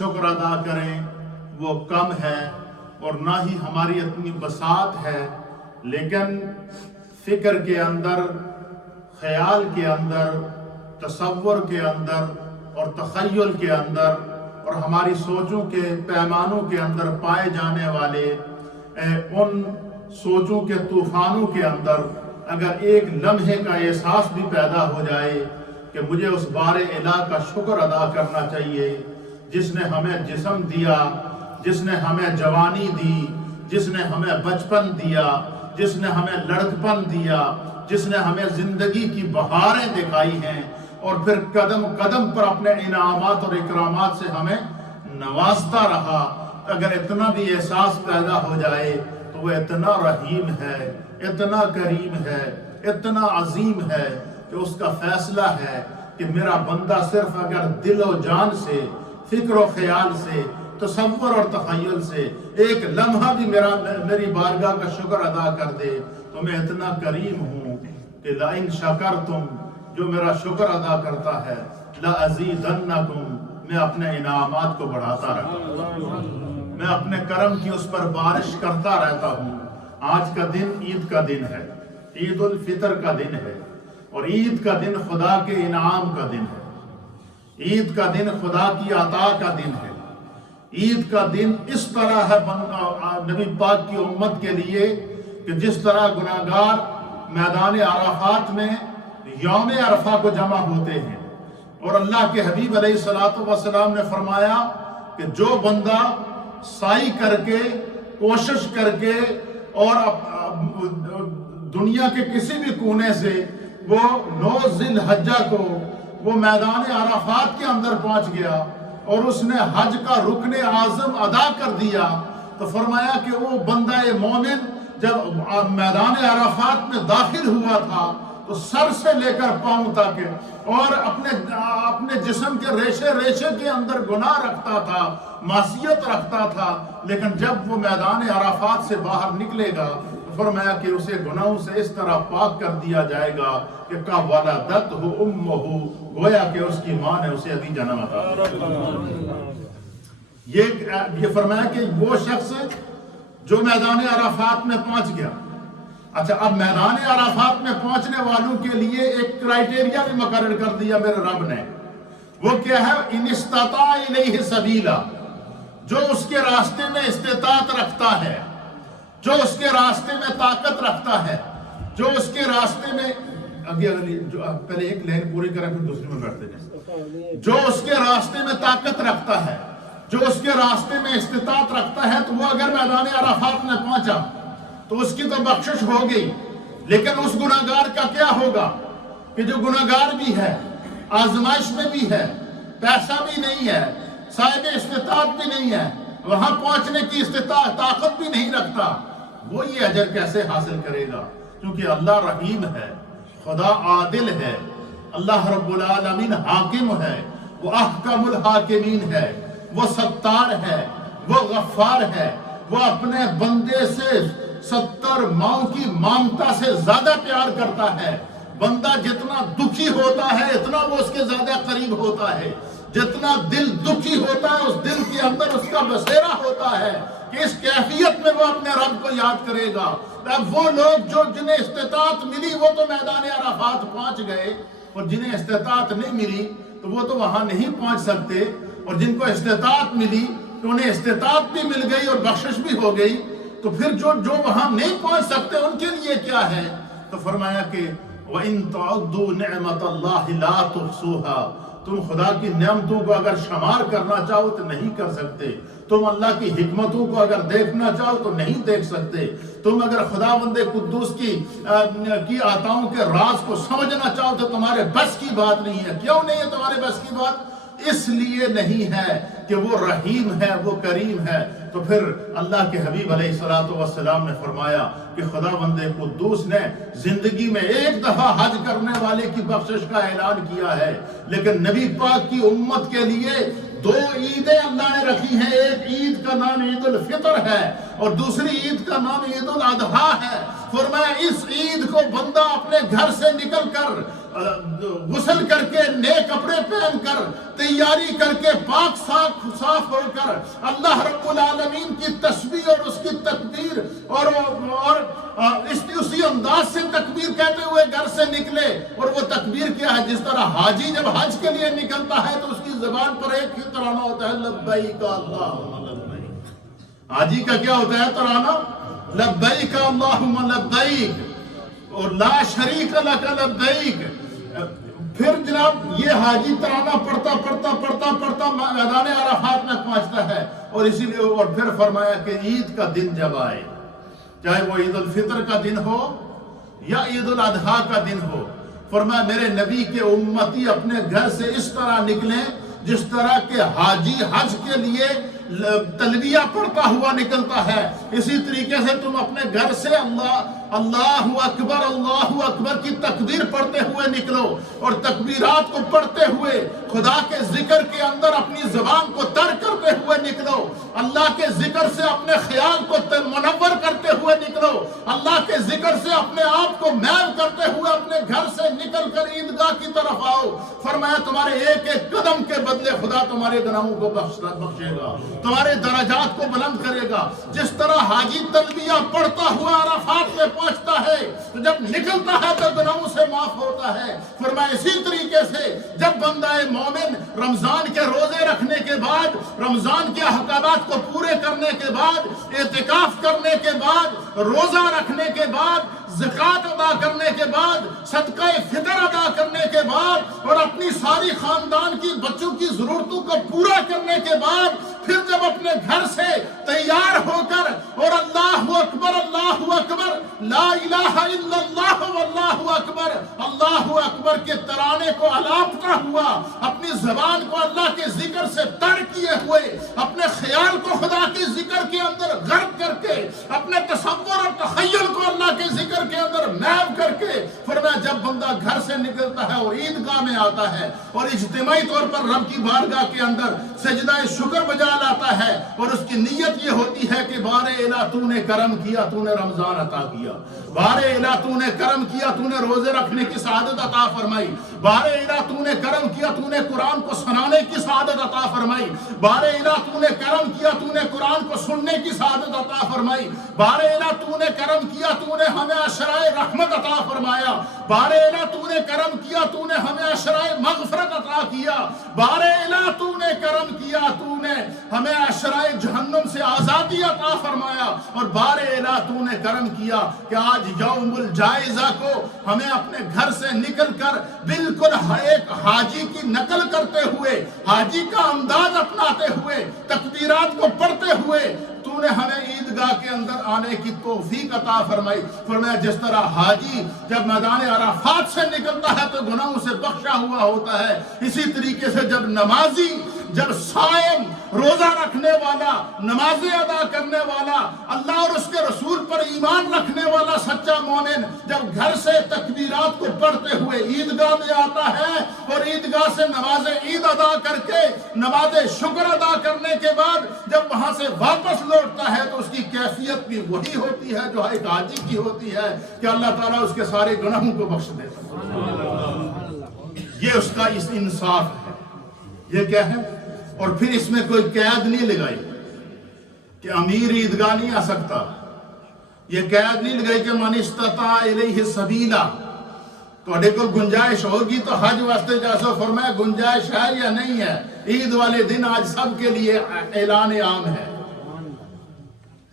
شکر ادا کریں وہ کم ہے اور نہ ہی ہماری اتنی بساط ہے، لیکن فکر کے اندر، خیال کے اندر، تصور کے اندر اور تخیل کے اندر اور ہماری سوچوں کے پیمانوں کے اندر پائے جانے والے ان سوچوں کے طوفانوں کے اندر اگر ایک لمحے کا احساس بھی پیدا ہو جائے کہ مجھے اس بار الہ کا شکر ادا کرنا چاہیے جس نے ہمیں جسم دیا، جس نے ہمیں جوانی دی، جس نے ہمیں بچپن دیا، جس نے ہمیں لڑکپن دیا، جس نے ہمیں زندگی کی بہاریں دکھائی ہیں اور پھر قدم قدم پر اپنے انعامات اور اکرامات سے ہمیں نوازتا رہا۔ اگر اتنا بھی احساس پیدا ہو جائے تو وہ اتنا رحیم ہے، اتنا کریم ہے، اتنا عظیم ہے کہ اس کا فیصلہ ہے کہ میرا بندہ صرف اگر دل و جان سے، فکر و خیال سے، تصور اور تخیل سے ایک لمحہ بھی میری بارگاہ کا شکر ادا کر دے تو میں اتنا کریم ہوں کہ لَإِن شَكَرْتُمْ، جو میرا شکر ادا کرتا ہے، لَأَزِيدَنَّكُمْ، میں اپنے انعامات کو بڑھاتا رہتا ہوں، میں اپنے کرم کی اس پر بارش کرتا رہتا ہوں۔ آج کا دن عید کا دن ہے، عید الفطر کا دن ہے، اور عید کا دن خدا کے انعام کا دن ہے، عید کا دن خدا کی عطا کا دن ہے۔ عید کا دن اس طرح ہے نبی پاک کی امت کے لیے کہ جس طرح گناہگار میدان عرفات میں یوم عرفہ کو جمع ہوتے ہیں، اور اللہ کے حبیب علیہ السلام نے فرمایا کہ جو بندہ سعی کر کے، کوشش کر کے اور دنیا کے کسی بھی کونے سے وہ 9 ذی الحجہ کو وہ میدان عرفات کے اندر پہنچ گیا اور اس نے حج کا رکن اعظم ادا کر دیا، تو فرمایا کہ وہ بندہ مومن جب میدان عرفات میں داخل ہوا تھا تو سر سے لے کر پاؤں تک اور اپنے جسم کے ریشے ریشے کے اندر گناہ رکھتا تھا، معصیت رکھتا تھا، لیکن جب وہ میدان عرفات سے باہر نکلے گا فرمایا کہ اسے گناہوں سے اس طرح پاک کر دیا جائے گا کہ وَلَدَتْهُ أُمُّهُ، گویا کہ اس کی ماں نے اسے ابھی جنم عطا۔ یہ فرمایا کہ وہ شخص جو میدان عرفات میں پہنچ گیا۔ اچھا، اب میدان عرفات میں پہنچنے والوں کے لیے ایک کرائٹیریا بھی مقرر کر دیا میرے رب نے، وہ کیا ہے؟ اِنِ اسْتَطَاعَ إِلَيْهِ سَبِيلًا، جو اس کے راستے میں استطاعت رکھتا ہے، جو اس کے راستے میں طاقت رکھتا ہے، جو اس کے راستے میں پہلے ایک لائن پوری کریں پھر دوسری میں بیٹھتے ہیں، جو اس کے راستے میں طاقت رکھتا ہے، جو اس کے راستے میں استطاعت رکھتا ہے، تو وہ اگر میدان عرفات میں پہنچا تو اس کی تو بخشش ہو گئی، لیکن اس گناہگار کا کیا ہوگا کہ جو گناہگار بھی ہے، آزمائش میں بھی ہے، پیسہ بھی نہیں ہے، صاحب استطاعت بھی نہیں ہے، وہاں پہنچنے کی استطاعت طاقت بھی نہیں رکھتا، وہ یہ اجر کیسے حاصل کرے گا؟ کیونکہ اللہ رحیم ہے، خدا عادل ہے، اللہ رب العالمین حاکم ہے، وہ احکم الحاکمین ہے، وہ ستار ہے، وہ غفار ہے، وہ اپنے بندے سے 70 ماؤں کی مامتا سے زیادہ پیار کرتا ہے۔ بندہ جتنا دکھی ہوتا ہے اتنا وہ اس کے زیادہ قریب ہوتا ہے، جتنا دل دکھی ہوتا ہے اس دل کے اندر اس کا بسیرا ہوتا ہے کہ اس کیفیت میں وہ اپنے رب کو یاد کرے گا۔ اب وہ لوگ جنہیں استطاعت ملی وہ تو میدان عرفات پہنچ گئے، اور جنہیں استطاعت نہیں ملی تو وہ تو وہاں نہیں پہنچ سکتے، اور جن کو استطاعت ملی تو انہیں استطاعت بھی مل گئی اور بخشش بھی ہو گئی، تو پھر جو وہاں نہیں پہنچ سکتے ان کے لیے کیا ہے؟ تو فرمایا کہ وَإِن تَعُدُّوا نِعْمَةَ اللَّهِ لَا تُحْصُوهَا، تم خدا کی نعمتوں کو اگر شمار کرنا چاہو تو نہیں کر سکتے، تم اللہ کی حکمتوں کو اگر دیکھنا چاہو تو نہیں دیکھ سکتے، تم اگر خداوند قدوس کی عطاؤں کے راز کو سمجھنا چاہو تو تمہارے بس کی بات نہیں ہے۔ کیوں نہیں ہے تمہارے بس کی بات؟ اس لیے نہیں ہے کہ وہ رحیم ہے، وہ کریم ہے۔ تو پھر اللہ کے حبیب علیہ السلام نے فرمایا کہ خداوند قدوس نے زندگی میں ایک دفعہ حج کرنے والے کی بخشش کا اعلان کیا ہے، لیکن نبی پاک کی امت کے لیے 2 عیدیں اللہ نے رکھی ہیں۔ ایک عید کا نام عید الفطر ہے اور دوسری عید کا نام عید الاضحیٰ ہے۔ فرمایا اس عید کو بندہ اپنے گھر سے نکل کر غسل کر کے نئے کپڑے پہن کر تیاری کر کے پاک صاف ہو کر اللہ رب العالمین کی تسبیح اور اس کی تکبیر اور اسی انداز سے تکبیر کہتے ہوئے گھر سے نکلے. اور وہ تکبیر کیا ہے؟ جس طرح حاجی جب حج کے لیے نکلتا ہے تو اس کی زبان پر ایک ہی ترانہ ہوتا ہے، لبیک اللہم لبیک. حاجی کا کیا ہوتا ہے ترانہ؟ لبیک اللہم لبیک اور لا شریک لک لبیک. پھر جناب یہ حاجی ترانہ پڑھتا میدان عرفات میں پہنچتا ہے. اور اسی لیے اور پھر فرمایا کہ عید کا دن جب آئے، چاہے وہ عید الفطر کا دن ہو یا عید الاضحیٰ کا دن ہو، فرمایا میرے نبی کے امتی اپنے گھر سے اس طرح نکلیں جس طرح کہ حاجی حج کے لیے تلبیہ پڑھتا ہوا نکلتا ہے. اسی طریقے سے تم اپنے گھر سے اللہ اکبر کی تکبیر پڑھتے ہوئے نکلو اور تکبیرات کو پڑھتے ہوئے خدا کے ذکر کے اندر اپنی زبان کو تر کرتے ہوئے نکلو. اللہ کے ذکر سے اپنے خیال کو منور کرتے ہوئے نکلو. اللہ کے ذکر سے اپنے آپ کو محو کرتے ہوئے اپنے گھر سے نکل کر عیدگاہ کی طرف آؤ. فرمایا تمہارے ایک ایک قدم کے بدلے خدا تمہارے گناہوں کو بخشے گا، تمہارے درجات کو بلند کرے گا. جس طرح حاجی تلبیہ پڑھتا ہوا عرفات میں پہنچتا ہے تو جب نکلتا ہے تو گناہوں سے معاف ہوتا ہے. فرمایا اسی طریقے سے جب بندہ مومن رمضان کے روزے رکھنے کے بعد، رمضان کے احکامات کو پورے کرنے کے بعد، اعتکاف کرنے کے بعد، روزہ رکھنے کے بعد، زکوٰۃ ادا کرنے کے بعد، صدقہ فطر ادا کرنے کے بعد اور اپنی ساری خاندان کی بچوں کی ضرورتوں کو پورا کرنے کے بعد پھر جب اپنے گھر سے تیار ہو کر اور اللہ اکبر لا الہ الا اللہ اللہ اکبر کے ترانے کو الاپتا ہوا، اپنی زبان کو اللہ کے ذکر سے تر کیے ہوئے، اپنے خیال کو خدا کے ذکر کے اندر غرق کر کے، اپنے تصور اور تخیل کو اللہ کے ذکر کے اندر محو کر کے، فرمایا جب بندہ گھر سے نکلتا ہے اور عیدگاہ میں آتا ہے اور اجتماعی طور پر رب کی بارگاہ کے اندر سجدہ شکر بجا لاتا ہے اور اس کی نیت یہ ہوتی ہے کہ بار الہ تو نے کرم کیا، تو نے رمضان عطا کیا، بار الہ تو نے کرم کیا، تو نے روزے رکھنے کی سعادت عطا فرمائی، بار الہ تو نے کرم کیا، تو نے قرآن کو سنانے کی سعادت عطا فرمائی، بار الہ تو نے کرم کیا، تو نے قرآن کو سننے کی سعادت عطا فرمائی، بار الہ تو نے کرم کیا، تو نے ہمیں عشرائے رحمت عطا فرمایا، بار الہ تو نے کرم کیا، تو نے ہمیں عشرائے مغفرت عطا کیا، بار الہ تو نے کرم کیا، تو نے ہمیں عشرائے جہنم سے آزادی عطا فرمایا، اور بار الہ تو نے کرم کیا کہ آج یوم الجائزہ کو ہمیں اپنے گھر سے نکل کر بالکل ایک حاجی کی نقل کرتے ہوئے، حاجی کا انداز اپناتے ہوئے، تکبیرات کو پڑھتے ہوئے تو نے ہمیں عیدگاہ کے اندر آنے کی توفیق عطا فرمائی. فرمایا جس طرح حاجی جب میدان عرفات سے نکلتا ہے تو گناہوں سے بخشا ہوا ہوتا ہے، اسی طریقے سے جب نمازی، جب صائم، روزہ رکھنے والا، نمازیں ادا کرنے والا، اللہ اور اس کے رسول پر ایمان رکھنے والا سچا مومن جب گھر سے تکبیرات کو پڑھتے ہوئے عیدگاہ میں آتا ہے اور عیدگاہ سے نماز عید ادا کر کے، نماز شکر ادا کرنے کے بعد جب وہاں سے واپس لوٹتا ہے تو اس کی کیفیت بھی وہی ہوتی ہے جو ایک حاجی کی ہوتی ہے کہ اللہ تعالیٰ اس کے سارے گناہوں کو بخش دیتا ہے. یہ اس کا اس انصاف ہے. یہ کیا ہے؟ اور پھر اس میں کوئی قید نہیں لگائی کہ امیر عیدگاہ نہیں آ سکتا، یہ قید نہیں لگائی کہ من استطاع الیہ سبیلا، تھوڑے کو گنجائش ہوگی تو حج واسطے جا سو. فرمایا گنجائش ہے یا نہیں ہے؟ عید والے دن آج سب کے لیے اعلان عام ہے،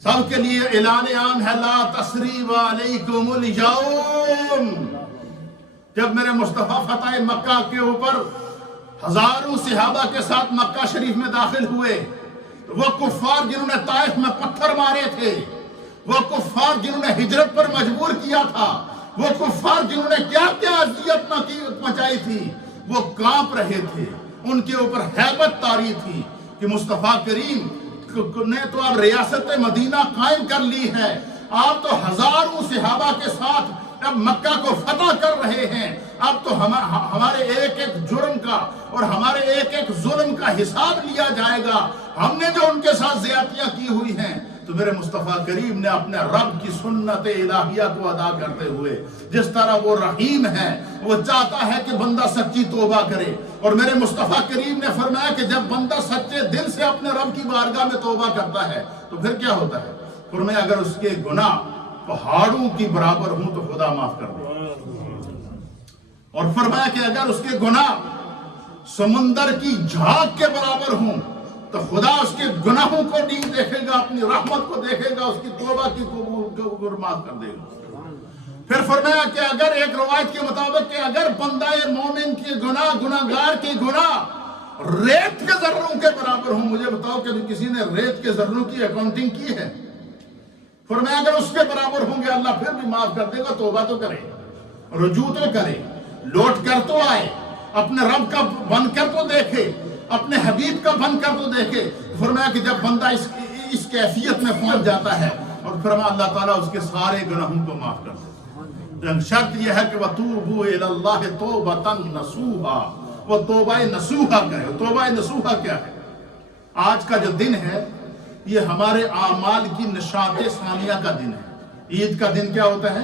سب کے لیے اعلان عام ہے، لا تثریب علیکم اليوم. جب میرے مصطفیٰ فتح مکہ کے اوپر ہزاروں صحابہ کے ساتھ مکہ شریف میں داخل ہوئے، وہ کفار جنہوں نے طائف میں پتھر مارے تھے، وہ کفار جنہوں نے ہجرت پر مجبور کیا تھا، وہ کفار جنہوں نے کیا کیا اذیت مچائی تھی، وہ کانپ رہے تھے. ان کے اوپر ہیبت طاری تھی کہ مصطفیٰ کریم نے تو اب ریاست مدینہ قائم کر لی ہے، آپ تو ہزاروں صحابہ کے ساتھ اب مکہ کو فتح کر رہے ہیں، اب تو ہمارے ایک ایک جرم کا اور ہمارے ایک ایک ظلم کا حساب لیا جائے گا. ہم نے جو ان کے ساتھ زیادتیاں کی ہوئی ہیں تو میرے مصطفیٰ کریم نے اپنے رب کی سنت الہیہ کو ادا کرتے ہوئے، جس طرح وہ رحیم ہے، وہ چاہتا ہے کہ بندہ سچی توبہ کرے، اور میرے مصطفیٰ کریم نے فرمایا کہ جب بندہ سچے دل سے اپنے رب کی بارگاہ میں توبہ کرتا ہے تو پھر کیا ہوتا ہے؟ فرمایا اگر اس کے گناہ پہاڑوں کی برابر ہوں تو خدا معاف کر دے، اور فرمایا کہ اگر اس کے گناہ سمندر کی جھاگ کے برابر ہوں تو خدا اس کے گناہوں کو نہیں دیکھے گا، اپنی رحمت کو دیکھے گا، اس کی توبہ کی قبول معاف کر دے گا۔ پھر فرمایا کہ اگر ایک روایت کے مطابق کہ اگر بندہ مومن کے گناہگار کے گناہ ریت کے ذروں کے برابر ہوں، مجھے بتاؤ کہ کسی نے ریت کے ذروں کی اکاؤنٹنگ کی ہے؟ فرمایا اگر اس کے برابر ہوں گے اللہ پھر بھی معاف کر دے گا، توبہ تو کرے، رجوع تو کرے، لوٹ کر تو آئے، اپنے رب کا بن کر تو دیکھے، اپنے حبیب کا بن کر تو دیکھے۔ فرمایا کہ جب بندہ اس کیفیت میں پہنچ جاتا ہے اور فرمایا اللہ تعالیٰ اس کے سارے گناہوں کو معاف کر دیتا ہے۔ شرط یہ ہے کہ وَتُوبُوا إِلَى اللَّهِ تَوْبَةً نَصُوحًا، وہ توبہ نصوحہ کرے۔ توبہ نصوحہ کیا ہے؟ آج کا جو دن ہے یہ ہمارے اعمال کی نشاط ثانیہ کا دن ہے۔ عید کا دن کیا ہوتا ہے؟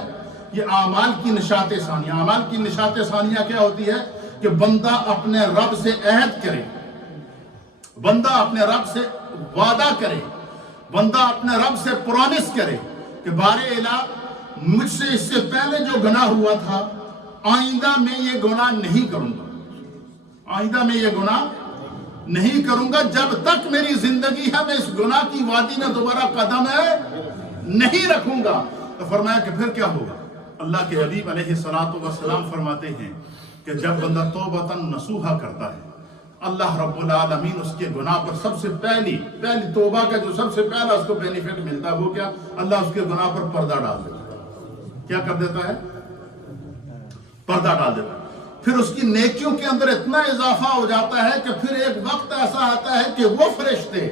یہ اعمال کی نشاط ثانیہ۔ اعمال کی نشاط ثانیہ کیا ہوتی ہے؟ کہ بندہ اپنے رب سے عہد کرے، بندہ اپنے رب سے وعدہ کرے، بندہ اپنے رب سے پرامس کرے کہ بار الہ مجھ سے اس سے پہلے جو گناہ ہوا تھا آئندہ میں یہ گناہ نہیں کروں گا، آئندہ میں یہ گناہ نہیں کروں گا، جب تک میری زندگی ہے میں اس گناہ کی وادی میں دوبارہ قدم نہیں رکھوں گا۔ تو فرمایا کہ پھر کیا ہوگا؟ اللہ کے حبیب علیہ السلام فرماتے ہیں کہ جب بندہ توبۃ نصوحہ کرتا ہے اللہ رب العالمین اس کے گناہ پر سب سے پہلی توبہ کا جو سب سے پہلا اس کو بینیفٹ ملتا ہے وہ کیا؟ اللہ اس کے گناہ پر پردہ ڈال دیتا ہے۔ کیا کر دیتا ہے؟ پردہ ڈال دیتا ہے۔ پھر اس کی نیکیوں کے اندر اتنا اضافہ ہو جاتا ہے کہ پھر ایک وقت ایسا آتا ہے کہ وہ فرشتے،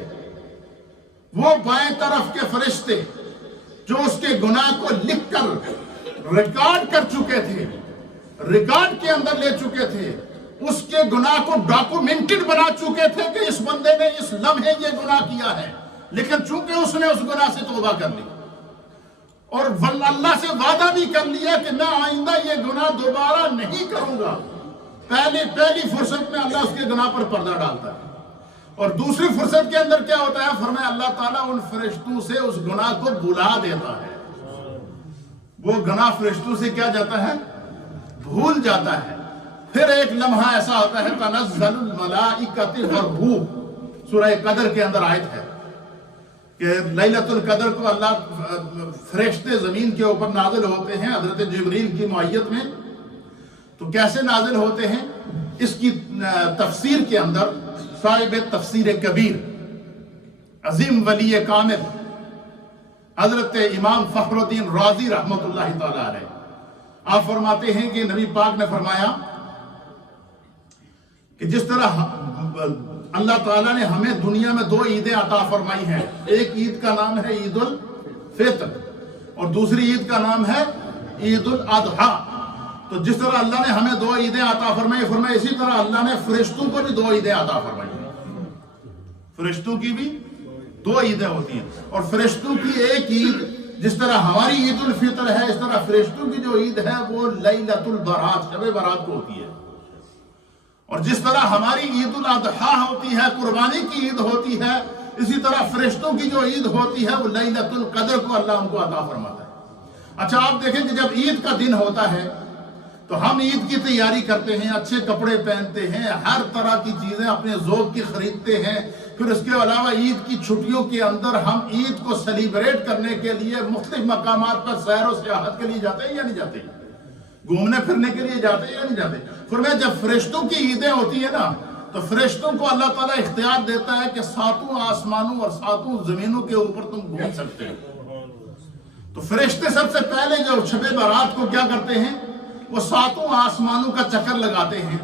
وہ بائیں طرف کے فرشتے جو اس کے گناہ کو لکھ کر ریکارڈ کر چکے تھے، ریکارڈ کے اندر لے چکے تھے، اس کے گناہ کو ڈاکومنٹڈ بنا چکے تھے کہ اس بندے نے اس لمحے یہ گناہ کیا ہے، لیکن چونکہ اس نے اس گناہ سے توبہ کر لی اور اللہ سے وعدہ بھی کر لیا کہ میں آئندہ یہ گناہ دوبارہ نہیں کروں گا، پہلی فرصت میں اللہ اس کے گناہ پر پردہ ڈالتا ہے۔ اور دوسری فرصت کے اندر کیا ہوتا ہے؟ فرمایا اللہ تعالیٰ ان فرشتوں سے اس گناہ کو بھلا دیتا ہے، وہ گناہ فرشتوں سے کیا جاتا ہے؟ بھول جاتا ہے۔ پھر ایک لمحہ ایسا ہوتا ہے تنزل الملائکۃ والروح، سورہ قدر کے اندر آیت ہے کہ لیلۃ القدر کو اللہ فرشتے زمین کے اوپر نازل ہوتے ہیں حضرت جبریل کی معیت میں۔ تو کیسے نازل ہوتے ہیں؟ اس کی تفسیر کے اندر صاحب تفسیر کبیر عظیم ولی کامل حضرت امام فخر الدین رازی رحمۃ اللہ تعالی علیہ، آپ فرماتے ہیں کہ نبی پاک نے فرمایا کہ جس طرح اللہ تعالیٰ نے ہمیں دنیا میں 2 عیدیں عطا فرمائی ہیں، ایک عید کا نام ہے عید الفطر اور دوسری عید کا نام ہے عید الاضحیٰ۔ تو جس طرح اللہ نے ہمیں 2 عیدیں عطا فرمائی، اسی طرح اللہ نے فرشتوں کو بھی 2 عیدیں عطا فرمائی ہیں۔ فرشتوں کی بھی 2 عیدیں ہوتی ہیں، اور فرشتوں کی ایک عید جس طرح ہماری عید الفطر ہے، اس طرح فرشتوں کی جو عید ہے وہ لیلۃ البرات، شب برات کو ہوتی ہے۔ اور جس طرح ہماری عید الاضحیٰ ہوتی ہے، قربانی کی عید ہوتی ہے، اسی طرح فرشتوں کی جو عید ہوتی ہے وہ لیلۃ القدر کو اللہ ان کو عطا فرماتا ہے۔ اچھا آپ دیکھیں کہ جب عید کا دن ہوتا ہے تو ہم عید کی تیاری کرتے ہیں، اچھے کپڑے پہنتے ہیں، ہر طرح کی چیزیں اپنے ذوق کی خریدتے ہیں۔ پھر اس کے علاوہ عید کی چھٹیوں کے اندر ہم عید کو سیلیبریٹ کرنے کے لیے مختلف مقامات پر سیر و سیاحت کے لیے جاتے ہیں یا نہیں جاتے؟ گھومنے پھرنے کے لیے جاتے ہیں یا نہیں جاتے؟ فرمایا جب فرشتوں کی عیدیں ہوتی ہیں نا تو فرشتوں کو اللہ تعالیٰ اختیار دیتا ہے کہ 7 آسمانوں اور 7 زمینوں کے اوپر تم گھوم سکتے ہو۔ تو فرشتے سب سے پہلے جو شب برات کو کیا کرتے ہیں؟ وہ 7 آسمانوں کا چکر لگاتے ہیں،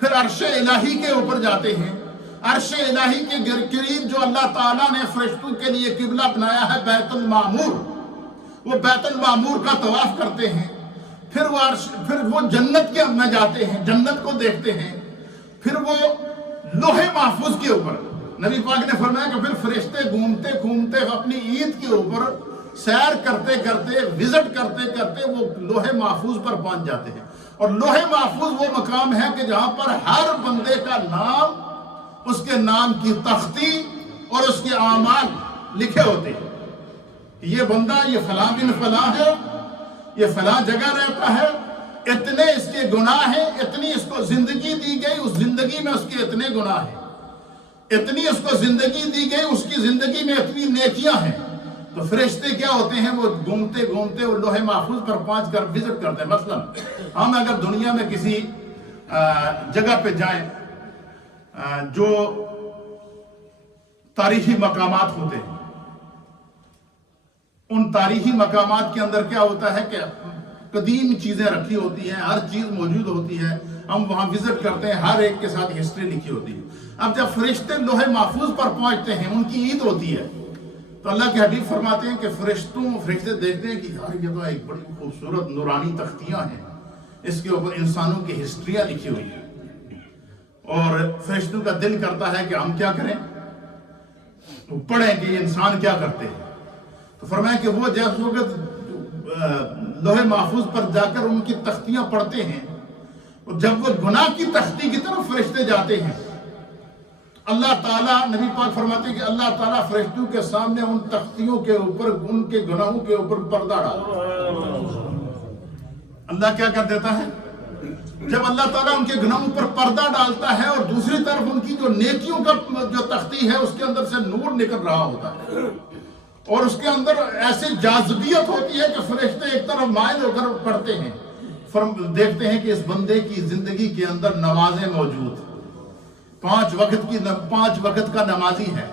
پھر عرش الہی کے اوپر جاتے ہیں۔ عرش الہی کے قریب جو اللہ تعالیٰ نے فرشتوں کے لیے قبلہ بنایا ہے بیت المعمور، وہ بیت المعمور کا طواف کرتے ہیں۔ پھر وہ جنت کے میں جاتے ہیں، جنت کو دیکھتے ہیں۔ پھر وہ لوح محفوظ کے اوپر نبی پاک نے فرمایا کہ پھر فرشتے گھومتے گھومتے اپنی عید کے اوپر سیر کرتے کرتے وزٹ کرتے کرتے وہ لوح محفوظ پر پہنچ جاتے ہیں، اور لوح محفوظ وہ مقام ہے کہ جہاں پر ہر بندے کا نام، اس کے نام کی تختی اور اس کے اعمال لکھے ہوتے ہیں کہ یہ بندہ یہ فلاں بن فلاں ہے، یہ فلاں جگہ رہتا ہے، اتنے اس کے گناہ ہیں، اتنی اس کو زندگی دی گئی، اس زندگی میں اس کے اتنے گناہ ہیں، اتنی اس کو زندگی دی گئی، اس کی زندگی میں اتنی نیکیاں ہیں۔ تو فرشتے کیا ہوتے ہیں؟ وہ گھومتے گھومتے وہ لوح محفوظ پر پہنچ کر وزٹ کرتے ہیں۔ مثلا ہم اگر دنیا میں کسی جگہ پہ جائیں جو تاریخی مقامات ہوتے ہیں، ان تاریخی مقامات کے اندر کیا ہوتا ہے کہ قدیم چیزیں رکھی ہوتی ہیں، ہر چیز موجود ہوتی ہے، ہم وہاں وزٹ کرتے ہیں، ہر ایک کے ساتھ ہسٹری لکھی ہوتی ہے۔ اب جب فرشتے لوح محفوظ پر پہنچتے ہیں، ان کی عید ہوتی ہے، تو اللہ کے حبیب فرماتے ہیں کہ فرشتے دیکھتے ہیں کہ یار یہ تو ایک بڑی خوبصورت نورانی تختیاں ہیں، اس کے اوپر انسانوں کی ہسٹریاں لکھی ہوئی ہیں، اور فرشتوں کا دل کرتا ہے کہ ہم کیا کریں، وہ پڑھیں کہ یہ انسان کیا کرتے ہیں۔ تو فرمایا کہ وہ جیسے وقت لوح محفوظ پر جا کر ان کی تختیاں پڑھتے ہیں، اور جب وہ گناہ کی تختی کی طرف فرشتے جاتے ہیں، اللہ تعالیٰ، نبی پاک فرماتے ہیں کہ اللہ تعالیٰ فرشتوں کے سامنے ان تختیوں کے اوپر، ان کے گناہوں کے اوپر پردہ ڈالتا ہے۔ اللہ کیا کر دیتا ہے؟ جب اللہ تعالیٰ ان کے گناہوں پر پردہ ڈالتا ہے، اور دوسری طرف ان کی جو نیکیوں کا جو تختی ہے اس کے اندر سے نور نکل رہا ہوتا ہے، اور اس کے اندر ایسی جاذبیت ہوتی ہے کہ فرشتے ایک طرف مائل ہو کر پڑھتے ہیں، دیکھتے ہیں کہ اس بندے کی زندگی کے اندر نمازیں موجود ہیں، 5 وقت کا نمازی ہے،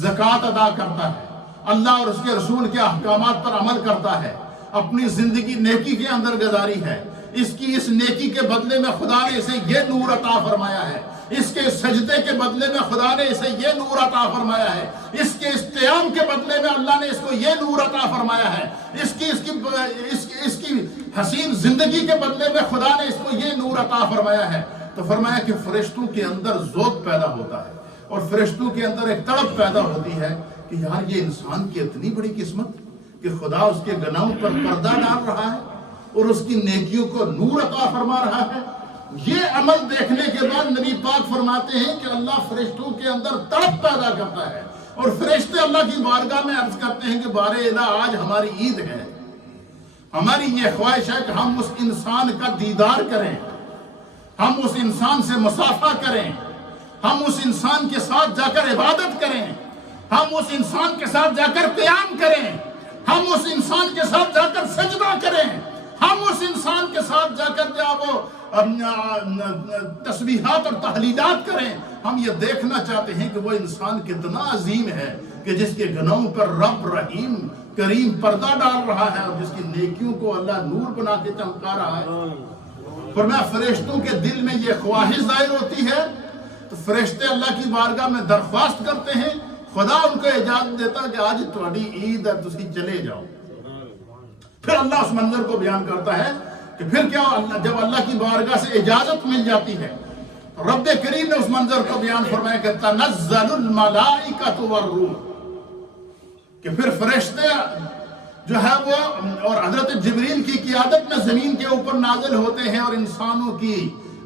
زکوٰۃ ادا کرتا ہے، اللہ اور اس کے رسول کے احکامات پر عمل کرتا ہے، اپنی زندگی نیکی کے اندر گزاری ہے، اس کی اس نیکی کے بدلے میں خدا نے اسے یہ نور عطا فرمایا ہے، اس کے سجدے کے بدلے میں خدا نے اسے یہ نور عطا فرمایا ہے، اس کے اس قیام کے بدلے میں اللہ نے اس کو یہ نور عطا فرمایا ہے، اس کی حسین زندگی کے بدلے میں خدا نے اس کو یہ نور عطا فرمایا ہے۔ تو فرمایا کہ فرشتوں کے اندر ذوق پیدا ہوتا ہے، اور فرشتوں کے اندر ایک تڑپ پیدا ہوتی ہے کہ یار یہ انسان کی اتنی بڑی قسمت کہ خدا اس کے گناہوں پر پردہ ڈال رہا ہے اور اس کی نیکیوں کو نور عطا فرما رہا ہے۔ یہ عمل دیکھنے کے بعد نبی پاک فرماتے ہیں کہ اللہ فرشتوں کے اندر تڑپ پیدا کرتا ہے، اور فرشتے اللہ کی بارگاہ میں عرض کرتے ہیں کہ بار الہ آج ہماری عید ہے، ہماری یہ خواہش ہے کہ ہم اس انسان کا دیدار کریں، ہم اس انسان سے مصافحہ کریں، ہم اس انسان کے ساتھ جا کر عبادت کریں، ہم اس انسان کے ساتھ جا کر قیام کریں، ہم اس انسان کے ساتھ جا کر سجدہ کریں، ہم اس انسان کے ساتھ جا کر وہ تسبیحات اور تحلیلات کریں۔ ہم یہ دیکھنا چاہتے ہیں کہ وہ انسان کتنا عظیم ہے کہ جس کے گناہوں پر رب رحیم کریم پردہ ڈال رہا ہے، اور جس کی نیکیوں کو اللہ نور بنا کے چمکا رہا ہے۔ فرمایا فرشتوں کے دل میں یہ خواہش ظاہر ہوتی ہے تو فرشتے اللہ کی بارگاہ میں درخواست کرتے ہیں، خدا ان کو اجازت دیتا کہ آج تمہاری عید ہے، تسی چلے جاؤ۔ پھر اللہ اس منظر کو بیان کرتا ہے کہ پھر کیا، جب اللہ کی بارگاہ سے اجازت مل جاتی ہے، رب کریم نے اس منظر کو بیان فرمایا کہ تنزل الملائکۃ والروح، کہ پھر فرشتے جو ہے وہ اور حضرت جبریل کی قیادت میں زمین کے اوپر نازل ہوتے ہیں، اور انسانوں کی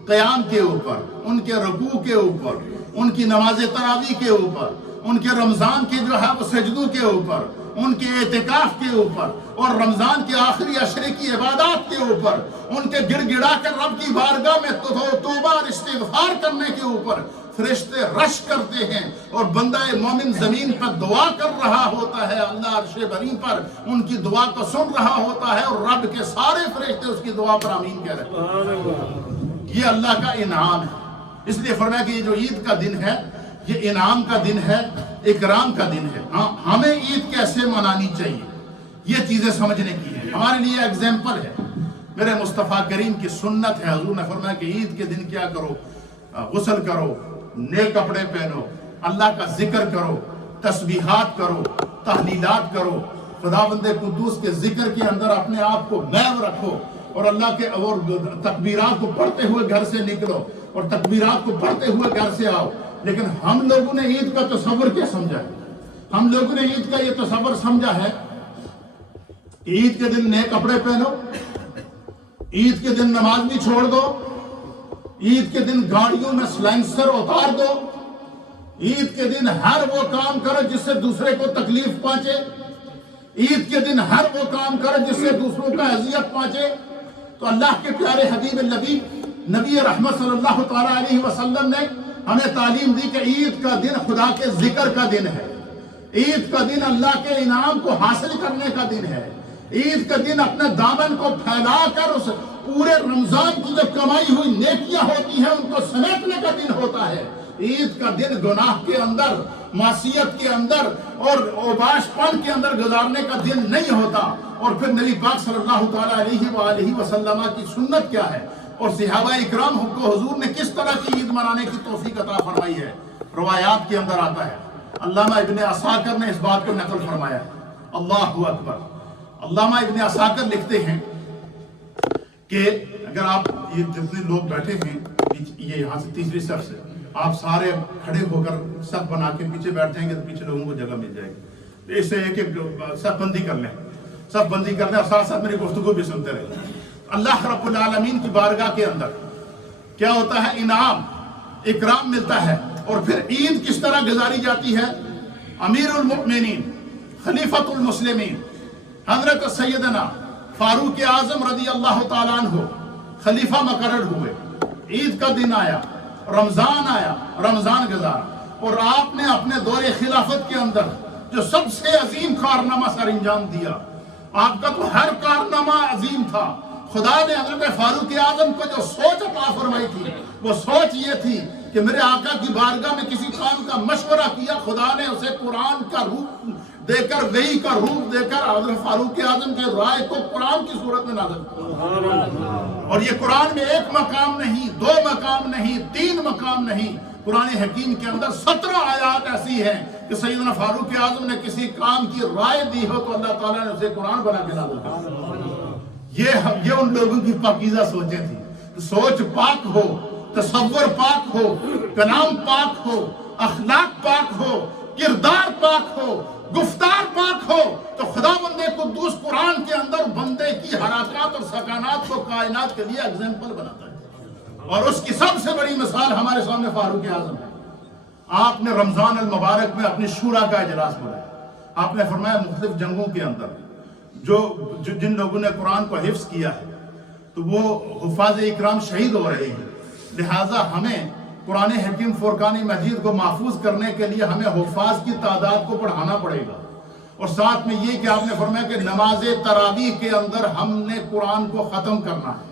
قیام کے اوپر، ان کے رکوع کے اوپر، ان کی نماز تراویح کے اوپر، ان کے رمضان کے جو ہے وہ سجدوں کے اوپر، ان کے اعتکاف کے اوپر، اور رمضان کے آخری عشرے کی عبادات کے اوپر، ان کے گڑ گڑا کر رب کی بارگاہ میں توبہ اور استغفار کرنے کے اوپر فرشتے رش کرتے ہیں، اور بندہ مومن زمین پر دعا کر رہا ہوتا ہے، اللہ عرش بری پر ان کی دعا کو سن رہا ہوتا ہے، اور رب کے سارے فرشتے اس کی دعا پر آمین کہہ رہے ہیں۔ یہ اللہ کا انعام ہے۔ اس لیے فرمایا کہ یہ جو عید کا دن ہے یہ انعام کا دن ہے، اکرام کا دن ہے۔ ہمیں عید کیسے منانی چاہیے، یہ چیزیں سمجھنے کی ہیں، ہمارے لیے ایگزامپل ہے۔ میرے مصطفیٰ کریم کی سنت ہے، حضور نے فرمایا کہ عید کے دن کیا کرو، غسل کرو، نئے کپڑے پہنو، اللہ کا ذکر کرو، تسبیحات کرو، تحلیلات کرو، خداوند قدوس کے ذکر کے اندر اپنے آپ کو محو رکھو، اور اللہ کے اور تکبیرات کو پڑھتے ہوئے گھر سے نکلو، اور تکبیرات کو پڑھتے ہوئے گھر سے آؤ، لیکن ہم لوگوں نے عید کا تصور کیا سمجھا ہے؟ ہم لوگوں نے عید کا یہ تصور سمجھا ہے کہ عید کے دن نئے کپڑے پہنو، عید کے دن نماز بھی چھوڑ دو، عید کے دن گاڑیوں میں سلائنسر اتار دو، عید کے دن ہر وہ کام کرو جس سے دوسرے کو تکلیف پہنچے، عید کے دن ہر وہ کام کرو جس سے دوسروں کا اذیت پہنچے۔ تو اللہ کے پیارے حبیب نبی رحمت صلی اللہ تعالیٰ علیہ وسلم نے ہمیں تعلیم دی کہ عید کا دن خدا کے ذکر کا دن ہے، عید کا دن اللہ کے انعام کو حاصل کرنے کا دن ہے، عید کا دن اپنے دامن کو پھیلا کر اس پورے رمضان کی جو کمائی ہوئی نیکیاں ہوتی ہیں ان کو سمیٹنے کا دن ہوتا ہے۔ عید کا دن گناہ کے اندر، معصیت کے اندر اور اوباش پن کے اندر گزارنے کا دن نہیں ہوتا۔ اور پھر نبی پاک صلی اللہ تعالیٰ علیہ وآلہ وسلم کی سنت کیا ہے اور صحابہ اکرام کو حضور نے کس طرح کی عید منانے کی توفیق عطا فرمائی ہے، روایات کے اندر آتا ہے۔ علامہ ابن عساکر نے اس بات کو نقل فرمایا ہے۔ اللہ اکبر۔ علامہ ابن عساکر لکھتے ہیں کہ اگر آپ یہ جتنے لوگ بیٹھے ہیں یہ یہاں سے تیسری صف سے آپ سارے کھڑے ہو کر صف بنا کے پیچھے بیٹھ جائیں گے تو پیچھے لوگوں کو جگہ مل جائے گی۔ اس سے ایک ایک صف بندی کر لیں، صف بندی کر لیں اور ساتھ ساتھ میری گفتگو بھی سنتے رہیں۔ اللہ رب العالمین کی بارگاہ کے اندر کیا ہوتا ہے؟ انعام اکرام ملتا ہے۔ اور پھر عید کس طرح گزاری جاتی ہے؟ امیر المؤمنین خلیفۃ المسلمین حضرت سیدنا فاروق اعظم رضی اللہ تعالیٰ عنہ خلیفہ مقرر ہوئے، عید کا دن آیا، رمضان آیا، رمضان گزارا، اور آپ نے اپنے دور خلافت کے اندر جو سب سے عظیم کارنامہ سر انجام دیا۔ آپ کا تو ہر کارنامہ عظیم تھا۔ خدا نے حضرت فاروق اعظم کو جو سوچ عطا فرمائی تھی وہ سوچ یہ تھی کہ میرے آقا کی بارگاہ میں کسی کام کا مشورہ کیا، خدا نے اسے قرآن کا روپ دے کر، وحی کا روپ دے کر حضرت فاروق اعظم کے رائے کو قرآن کی صورت میں نازل کیا۔ اور یہ قرآن میں ایک مقام نہیں، دو مقام نہیں، تین مقام نہیں، قرآن حکیم کے اندر 17 آیات ایسی ہیں کہ سیدنا فاروق اعظم نے کسی کام کی رائے دی ہو تو اللہ تعالیٰ نے اسے قرآن بنا کے نازل کیا۔ یہ ان لوگوں کی پاکیزہ سوچیں تھی۔ سوچ پاک ہو، تصور پاک ہو، کلام پاک ہو، اخلاق پاک ہو، کردار پاک ہو، گفتار پاک ہو، تو خدا بندے قدوس قرآن کے اندر بندے کی حرکات اور سکانات کو کائنات کے لیے ایگزامپل بناتا ہے۔ اور اس کی سب سے بڑی مثال ہمارے سامنے فاروق اعظم ہے۔ آپ نے رمضان المبارک میں اپنی شورا کا اجلاس بلایا۔ آپ نے فرمایا مختلف جنگوں کے اندر جن لوگوں نے قرآن کو حفظ کیا ہے تو وہ حفاظ اکرام شہید ہو رہے ہیں، لہٰذا ہمیں قرآن حکیم فرقان مجید کو محفوظ کرنے کے لیے ہمیں حفاظ کی تعداد کو بڑھانا پڑے گا۔ اور ساتھ میں یہ کہ آپ نے فرمایا کہ نماز تراویح کے اندر ہم نے قرآن کو ختم کرنا ہے،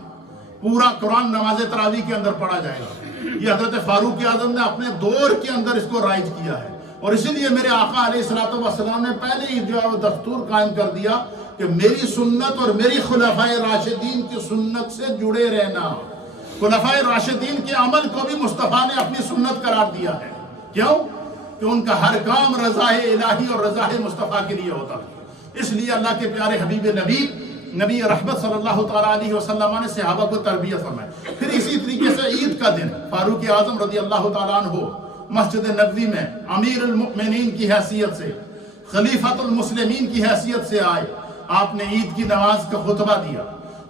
پورا قرآن نماز تراویح کے اندر پڑھا جائے گا۔ یہ حضرت فاروق اعظم نے اپنے دور کے اندر اس کو رائج کیا ہے، اور اسی لیے میرے آقا علیہ السلام نے پہلے ہی جو ہے وہ دستور قائم کر دیا کہ میری سنت اور میری خلفائے راشدین کی سنت سے جڑے رہنا۔ خلفائے راشدین کے عمل کو بھی مصطفیٰ نے اپنی سنت قرار دیا ہے۔ کیوں؟ کہ ان کا ہر کام رضا الہی اور رضا مصطفیٰ کے لیے ہوتا تھا۔ اس لیے اللہ کے پیارے حبیب نبی رحمت صلی اللہ تعالیٰ علیہ وسلم نے صحابہ کو تربیت فرمائی۔ پھر اسی طریقے سے عید کا دن فاروق اعظم رضی اللہ تعالیٰ عنہ مسجد نبوی میں امیر المؤمنین کی حیثیت سے، خلیفۃ المسلمین کی حیثیت سے آئے۔ آپ نے عید کی نماز کا خطبہ دیا۔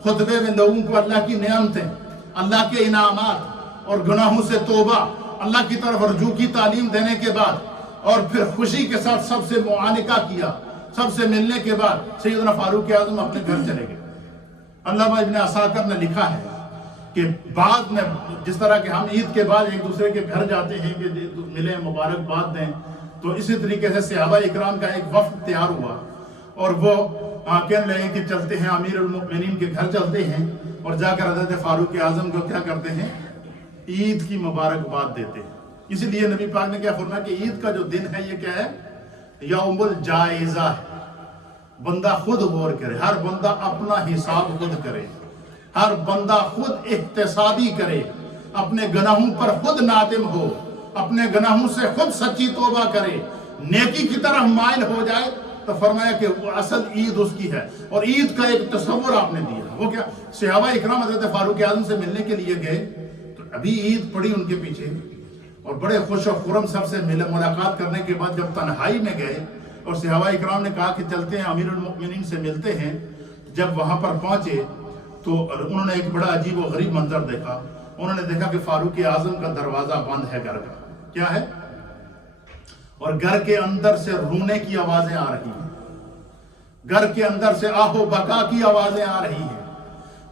خطبے میں لوگوں کو اللہ کی نعمتیں، اللہ کے انعامات اور گناہوں سے توبہ، اللہ کی طرف رجوع کی تعلیم دینے کے بعد اور پھر خوشی کے ساتھ سب سے معانقہ کیا، سب سے ملنے کے بعد سیدنا فاروق اعظم اپنے گھر چلے گئے۔ علامہ ابن عساکر نے لکھا ہے کہ بعد میں جس طرح کہ ہم عید کے بعد ایک دوسرے کے گھر جاتے ہیں کہ ملیں، مبارکباد دیں، تو اسی طریقے سے صحابہ اکرام کا ایک وفد تیار ہوا اور وہ کہنے لگے کہ چلتے ہیں امیر المؤمنین کے گھر چلتے ہیں اور جا کر حضرت فاروق اعظم کو کیا کرتے ہیں؟ عید کی مبارکباد دیتے ہیں۔ اسی لیے نبی پاک نے کیا فرمایا کہ عید کا جو دن ہے یہ کیا ہے؟ یوم الجائزہ ہے۔ بندہ خود غور کرے، ہر بندہ اپنا حساب خود کرے، ہر بندہ خود احتسابی کرے، اپنے گناہوں پر خود نادم ہو، اپنے گناہوں سے خود سچی توبہ کرے، نیکی کی طرف مائل ہو جائے۔ تو فرمایا کہ وہ اصل عید اس کی ہے، اور عید کا ایک تصور آپ نے دیا۔ وہ کیا؟ صحابہ اکرام حضرت فاروق اعظم سے ملنے کے لیے گئے تو ابھی عید پڑی ان کے پیچھے، اور بڑے خوش و خرم سب سے ملاقات کرنے کے بعد جب تنہائی میں گئے اور صحابہ اکرام نے کہا کہ چلتے ہیں امیر المؤمنین سے ملتے ہیں، جب وہاں پر پہنچے تو انہوں نے ایک بڑا عجیب و غریب منظر دیکھا. انہوں نے دیکھا کہ فاروق اعظم کا دروازہ بند ہے گھر کا. کیا ہے؟ اور گھر کے اندر سے رونے کی آوازیں آ رہی ہیں، گھر کے اندر سے آہ و بکا کی آوازیں آ رہی ہیں،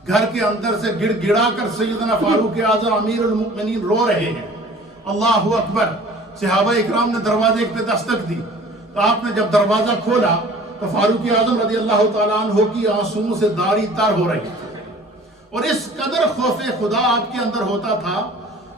گھر کے اندر سے گڑ گڑا کر سیدنا فاروق اعظم امیر المؤمنین رو رہے ہیں. اللہ اکبر. صحابہ اکرام نے دروازے پہ دستک دی تو آپ نے جب دروازہ کھولا تو فاروق اعظم رضی اللہ تعالیٰ عنہ کی آنسوؤں سے داڑھی تر ہو رہی تھی. اور اس قدر خوف خدا آپ کے اندر ہوتا تھا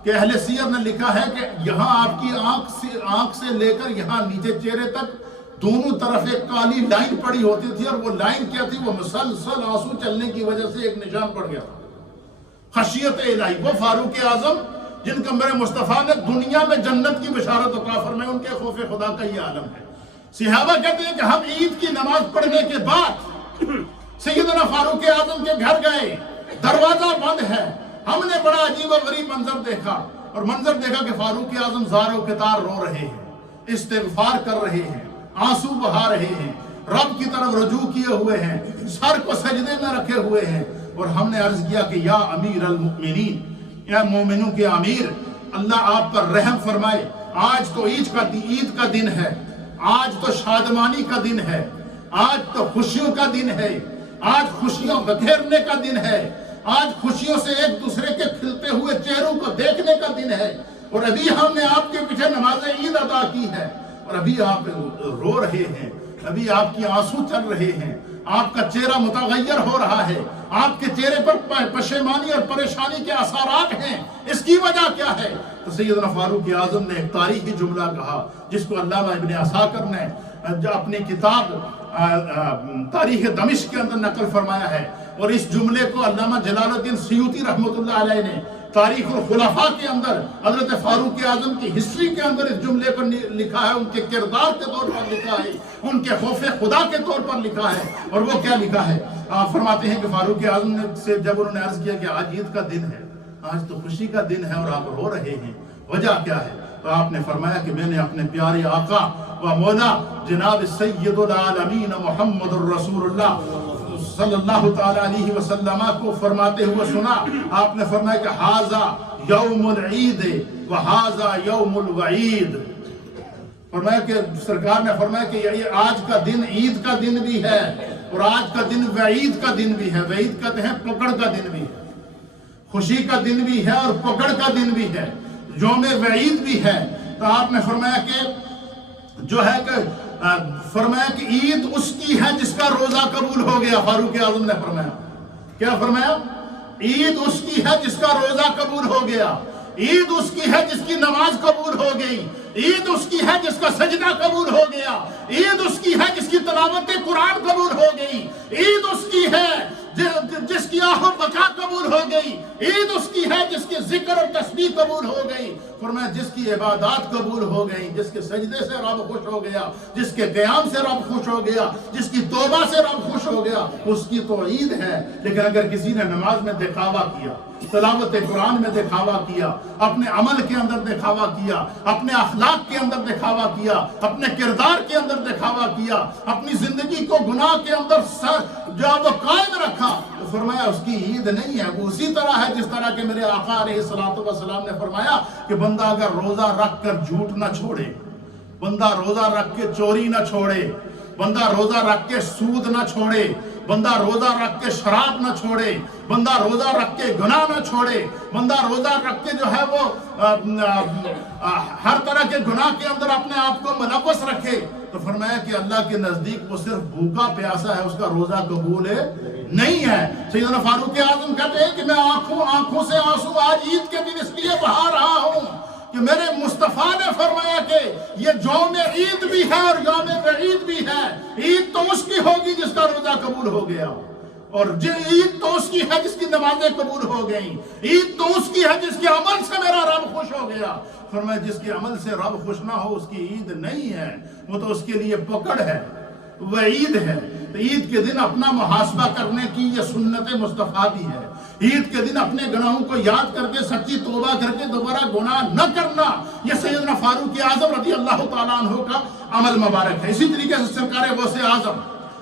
کہ اہل سیر نے لکھا ہے کہ یہاں آپ کی آنکھ سے لے کر یہاں نیچے چہرے تک دونوں طرف ایک کالی لائن پڑی ہوتی تھی، اور وہ لائن کیا تھی؟ وہ مسلسل آنسو چلنے کی وجہ سے ایک نشان پڑ گیا تھا. خشیت الہی. وہ فاروق اعظم جن کا میرے مصطفیٰ نے دنیا میں جنت کی بشارت عطا فرمائی، ان کے خوف خدا کا یہ عالم ہے. صحابہ کہتے ہیں کہ ہم عید کی نماز پڑھنے کے بعد سیدنا فاروق اعظم کے گھر گئے، دروازہ بند ہے. ہم نے بڑا عجیب و غریب منظر دیکھا، اور منظر دیکھا کہ فاروق اعظم زار و کتار رو رہے ہیں، استغفار کر رہے ہیں، آنسو بہا رہے ہیں، رب کی طرف رجوع کیے ہوئے ہیں، سر کو سجدے میں رکھے ہوئے ہیں. اور ہم نے عرض کیا کہ یا امیر المؤمنین، یا مومنوں کے امیر، اللہ آپ پر رحم فرمائے. آج تو عید کا دن ہے، آج تو شادمانی کا دن ہے، آج تو خوشیوں کا دن ہے، آج خوشیوں بکھیرنے کا دن ہے، آج خوشیوں سے ایک دوسرے کے کھلتے ہوئے چہروں کو دیکھنے کا دن ہے. اور ابھی ہم نے آپ کے پیچھے نماز عید ادا کی ہے، اور ابھی آپ رو رہے ہیں، ابھی آپ کی آنسو چل رہے ہیں، آپ کا چہرہ متغیر ہو رہا ہے، آپ کے چہرے پر پشیمانی اور پریشانی کے اثرات ہیں. اس کی وجہ کیا ہے؟ تو سیدنا فاروق اعظم نے ایک تاریخی جملہ کہا جس کو علامہ ابن عساکر نے اپنی کتاب تاریخ دمشق کے اندر نقل فرمایا ہے. اور اس جملے کو علامہ جلال الدین سیوطی رحمۃ اللہ علیہ نے تاریخ الخلفاء کے اندر حضرت فاروق اعظم کی ہسٹری کے اندر اس جملے پر لکھا ہے، ان کے کردار کے طور پر لکھا ہے، ان کے خوف خدا کے طور پر لکھا ہے. اور وہ کیا لکھا ہے؟ آپ فرماتے ہیں کہ فاروق اعظم سے جب انہوں نے عرض کیا کہ آج عید کا دن ہے، آج تو خوشی کا دن ہے اور آپ رو رہے ہیں، وجہ کیا ہے؟ تو آپ نے فرمایا کہ میں نے اپنے پیارے آقا و مولا جناب سید العالمین محمد الرسول اللہ صلی اللہ تعالی علیہ وسلم کو فرماتے ہوئے سنا. آپ نے فرمایا کہ ھذا یوم العید و ھذا یوم الوعید. فرمایا کہ سرکار نے فرمایا کہ یہ آج کا دن عید کا دن بھی ہے اور آج کا دن وعید کا دن بھی ہے. وعید کہتے ہیں پکڑ کا دن بھی ہے، خوشی کا دن بھی ہے اور پکڑ کا دن بھی ہے، یوم وعید بھی ہے. تو آپ نے فرمایا کہ جو ہے کہ فرمایا کہ عید اس کی ہے جس کا روزہ قبول ہو گیا. فاروق اعظم نے فرمایا، کیا فرمایا؟ عید اس کی ہے جس کا روزہ قبول ہو گیا، عید اس کی ہے جس کی نماز قبول ہو گئی، عید اس کی ہے جس کا سجدہ قبول ہو گیا، عید اس کی ہے جس کی تلاوت قرآن قبول ہو گئی، عید اس کی ہے جس کی آہ و بکا قبول ہو گئی، عید اس کی ہے جس کی ذکر اور تسبیح قبول ہو گئی. فرمایا جس کی عبادات قبول ہو گئی، جس کے سجدے سے رب خوش ہو گیا، جس کے قیام سے رب خوش ہو گیا، جس کی توبہ سے رب خوش ہو گیا، اس کی تو عید ہے. لیکن اگر کسی نے نماز میں دکھاوا کیا، تلاوت قرآن میں دکھاوا کیا، اپنے عمل کے اندر دکھاوا کیا، اپنے اخلاق کے اندر دکھاوا کیا، اپنے کردار کے اندر دکھاوا کیا، اپنی زندگی کو گناہ کے اندر جب وہ قائم رکھا، تو فرمایا اس کی عید نہیں ہے. وہ اسی طرح ہے جس طرح کہ میرے آقا علیہ السلام نے فرمایا کہ بندہ اگر روزہ رکھ کر جھوٹ نہ چھوڑے، بندہ روزہ رکھ کے چوری نہ چھوڑے، بندہ روزہ رکھ کے سود نہ چھوڑے، بندہ روزہ رکھ کے شراب نہ چھوڑے، بندہ روزہ رکھ کے گناہ نہ چھوڑے، بندہ روزہ رکھ کے جو ہے وہ ہر طرح کے گناہ کے اندر اپنے آپ کو ملوث رکھے، تو فرمایا کہ اللہ کے نزدیک وہ صرف بھوکا پیاسا ہے، اس کا روزہ قبول نہیں ہے. سیدنا فاروق اعظم کہتے ہیں کہ میں آنکھوں سے آنسو آج عید کے دن اس لیے بہا رہا ہوں کہ میرے مصطفیٰ نے فرمایا کہ یہ یوم عید بھی ہے اور یوم وعید بھی ہے. عید تو اس کی ہوگی جس کا روزہ قبول ہو گیا، اور عید تو اس کی ہے جس کی نمازیں قبول ہو گئیں، عید تو اس کی ہے جس کے عمل سے میرا رب خوش ہو گیا. فرمایا جس کے عمل سے رب خوش نہ ہو اس کی عید نہیں ہے، وہ تو اس کے لیے پکڑ ہے، وہ عید ہے. تو عید کے دن اپنا محاسبہ کرنے کی یہ سنت مصطفیٰ بھی ہے عید کے دن اپنے گناہوں کو یاد کر کے سچی توبہ کر کے دوبارہ گناہ نہ کرنا، یہ سیدنا فاروق اعظم رضی اللہ تعالیٰ عنہ کا عمل مبارک ہے۔ اسی طریقے سے سرکار غوث اعظم،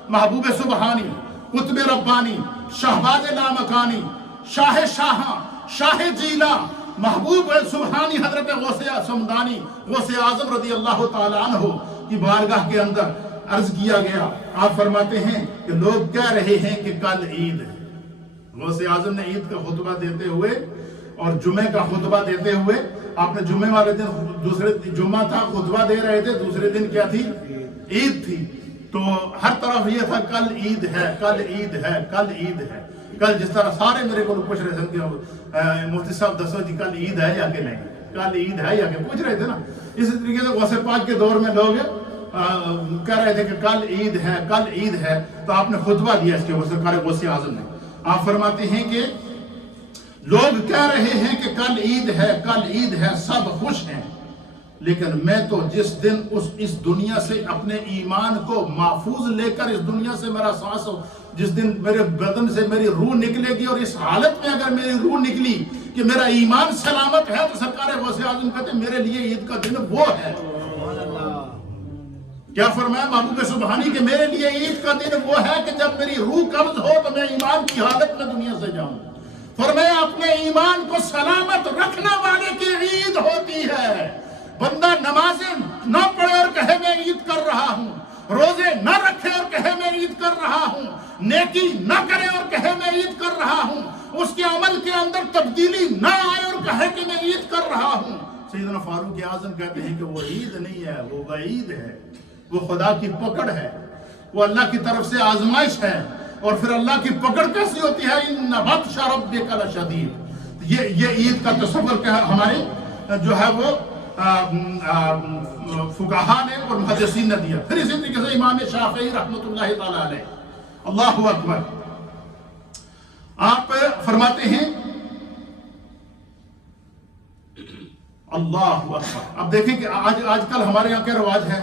محبوب سبحانی، قطب ربانی، شہباز لامکانی، شاہ شاہاں، شاہ جیلا، محبوب سبحانی حضرت غوث سمدانی غوث اعظم رضی اللہ تعالیٰ عنہ کی بارگاہ کے اندر عرض کیا گیا، آپ فرماتے ہیں کہ لوگ کہہ رہے ہیں کہ کل عید ہے۔ غوث اعظم نے عید کا خطبہ دیتے ہوئے اور جمعے کا خطبہ دیتے ہوئے، آپ نے جمعے والے دن دوسرے جمعہ تھا، خطبہ دے رہے تھے، دوسرے دن کیا تھی؟ عید تھی۔ تو ہر طرف یہ تھا کل عید ہے، کل عید ہے، کل عید ہے۔ کل جس طرح سارے میرے کو پوچھ رہے تھے کہ مفتی صاحب دسو جی کل عید ہے یا کہ نہیں، کل عید ہے یا کہ پوچھ رہے تھے نا۔ اسی طریقے سے غوث پاک کے دور میں لوگ کہہ رہے تھے کہ کل عید ہے، کل عید ہے، تو آپ نے خطبہ دیا اس کے سرکار غوث اعظم نے۔ آپ فرماتے ہیں کہ لوگ کہہ رہے ہیں کہ کل عید ہے، کل عید ہے، سب خوش ہیں، لیکن میں تو جس دن اس دنیا سے اپنے ایمان کو محفوظ لے کر اس دنیا سے میرا سانس ہو، جس دن میرے بدن سے میری روح نکلے گی، اور اس حالت میں اگر میری روح نکلی کہ میرا ایمان سلامت ہے، تو سرکار غوث اعظم کہتے ہیں میرے لیے عید کا دن وہ ہے۔ کیا فرمایا محبوب سبحانی کہ میرے لیے عید کا دن وہ ہے کہ جب میری روح قبض ہو تو میں ایمان کی حالت میں دنیا سے جاؤں۔ فرمایا اپنے ایمان کو سلامت رکھنے والے کی عید ہوتی ہے۔ بندہ نمازیں نہ پڑھے اور کہے میں عید کر رہا ہوں، روزے نہ رکھے اور کہے میں عید کر رہا ہوں، نیکی نہ کرے اور کہے میں عید کر رہا ہوں، اس کے عمل کے اندر تبدیلی نہ آئے اور کہے کہ میں عید کر رہا ہوں، سیدنا فاروق اعظم کہتے ہیں کہ وہ عید نہیں ہے، وہ وعید ہے، وہ خدا کی پکڑ ہے، وہ اللہ کی طرف سے آزمائش ہے۔ اور پھر اللہ کی پکڑ کیسی ہوتی ہے؟ ان بطش ربک لشدید۔ یہ عید کا تصور کیا ہمارے جو ہے وہ فقہا نے اور محدثین نے دیا۔ پھر اسی طریقے سے امام شافعی رحمۃ اللہ تعالی علیہ، اللہ اکبر، آپ فرماتے ہیں اللہ اکبر۔ اب دیکھیں کہ آج کل ہمارے یہاں کیا رواج ہے؟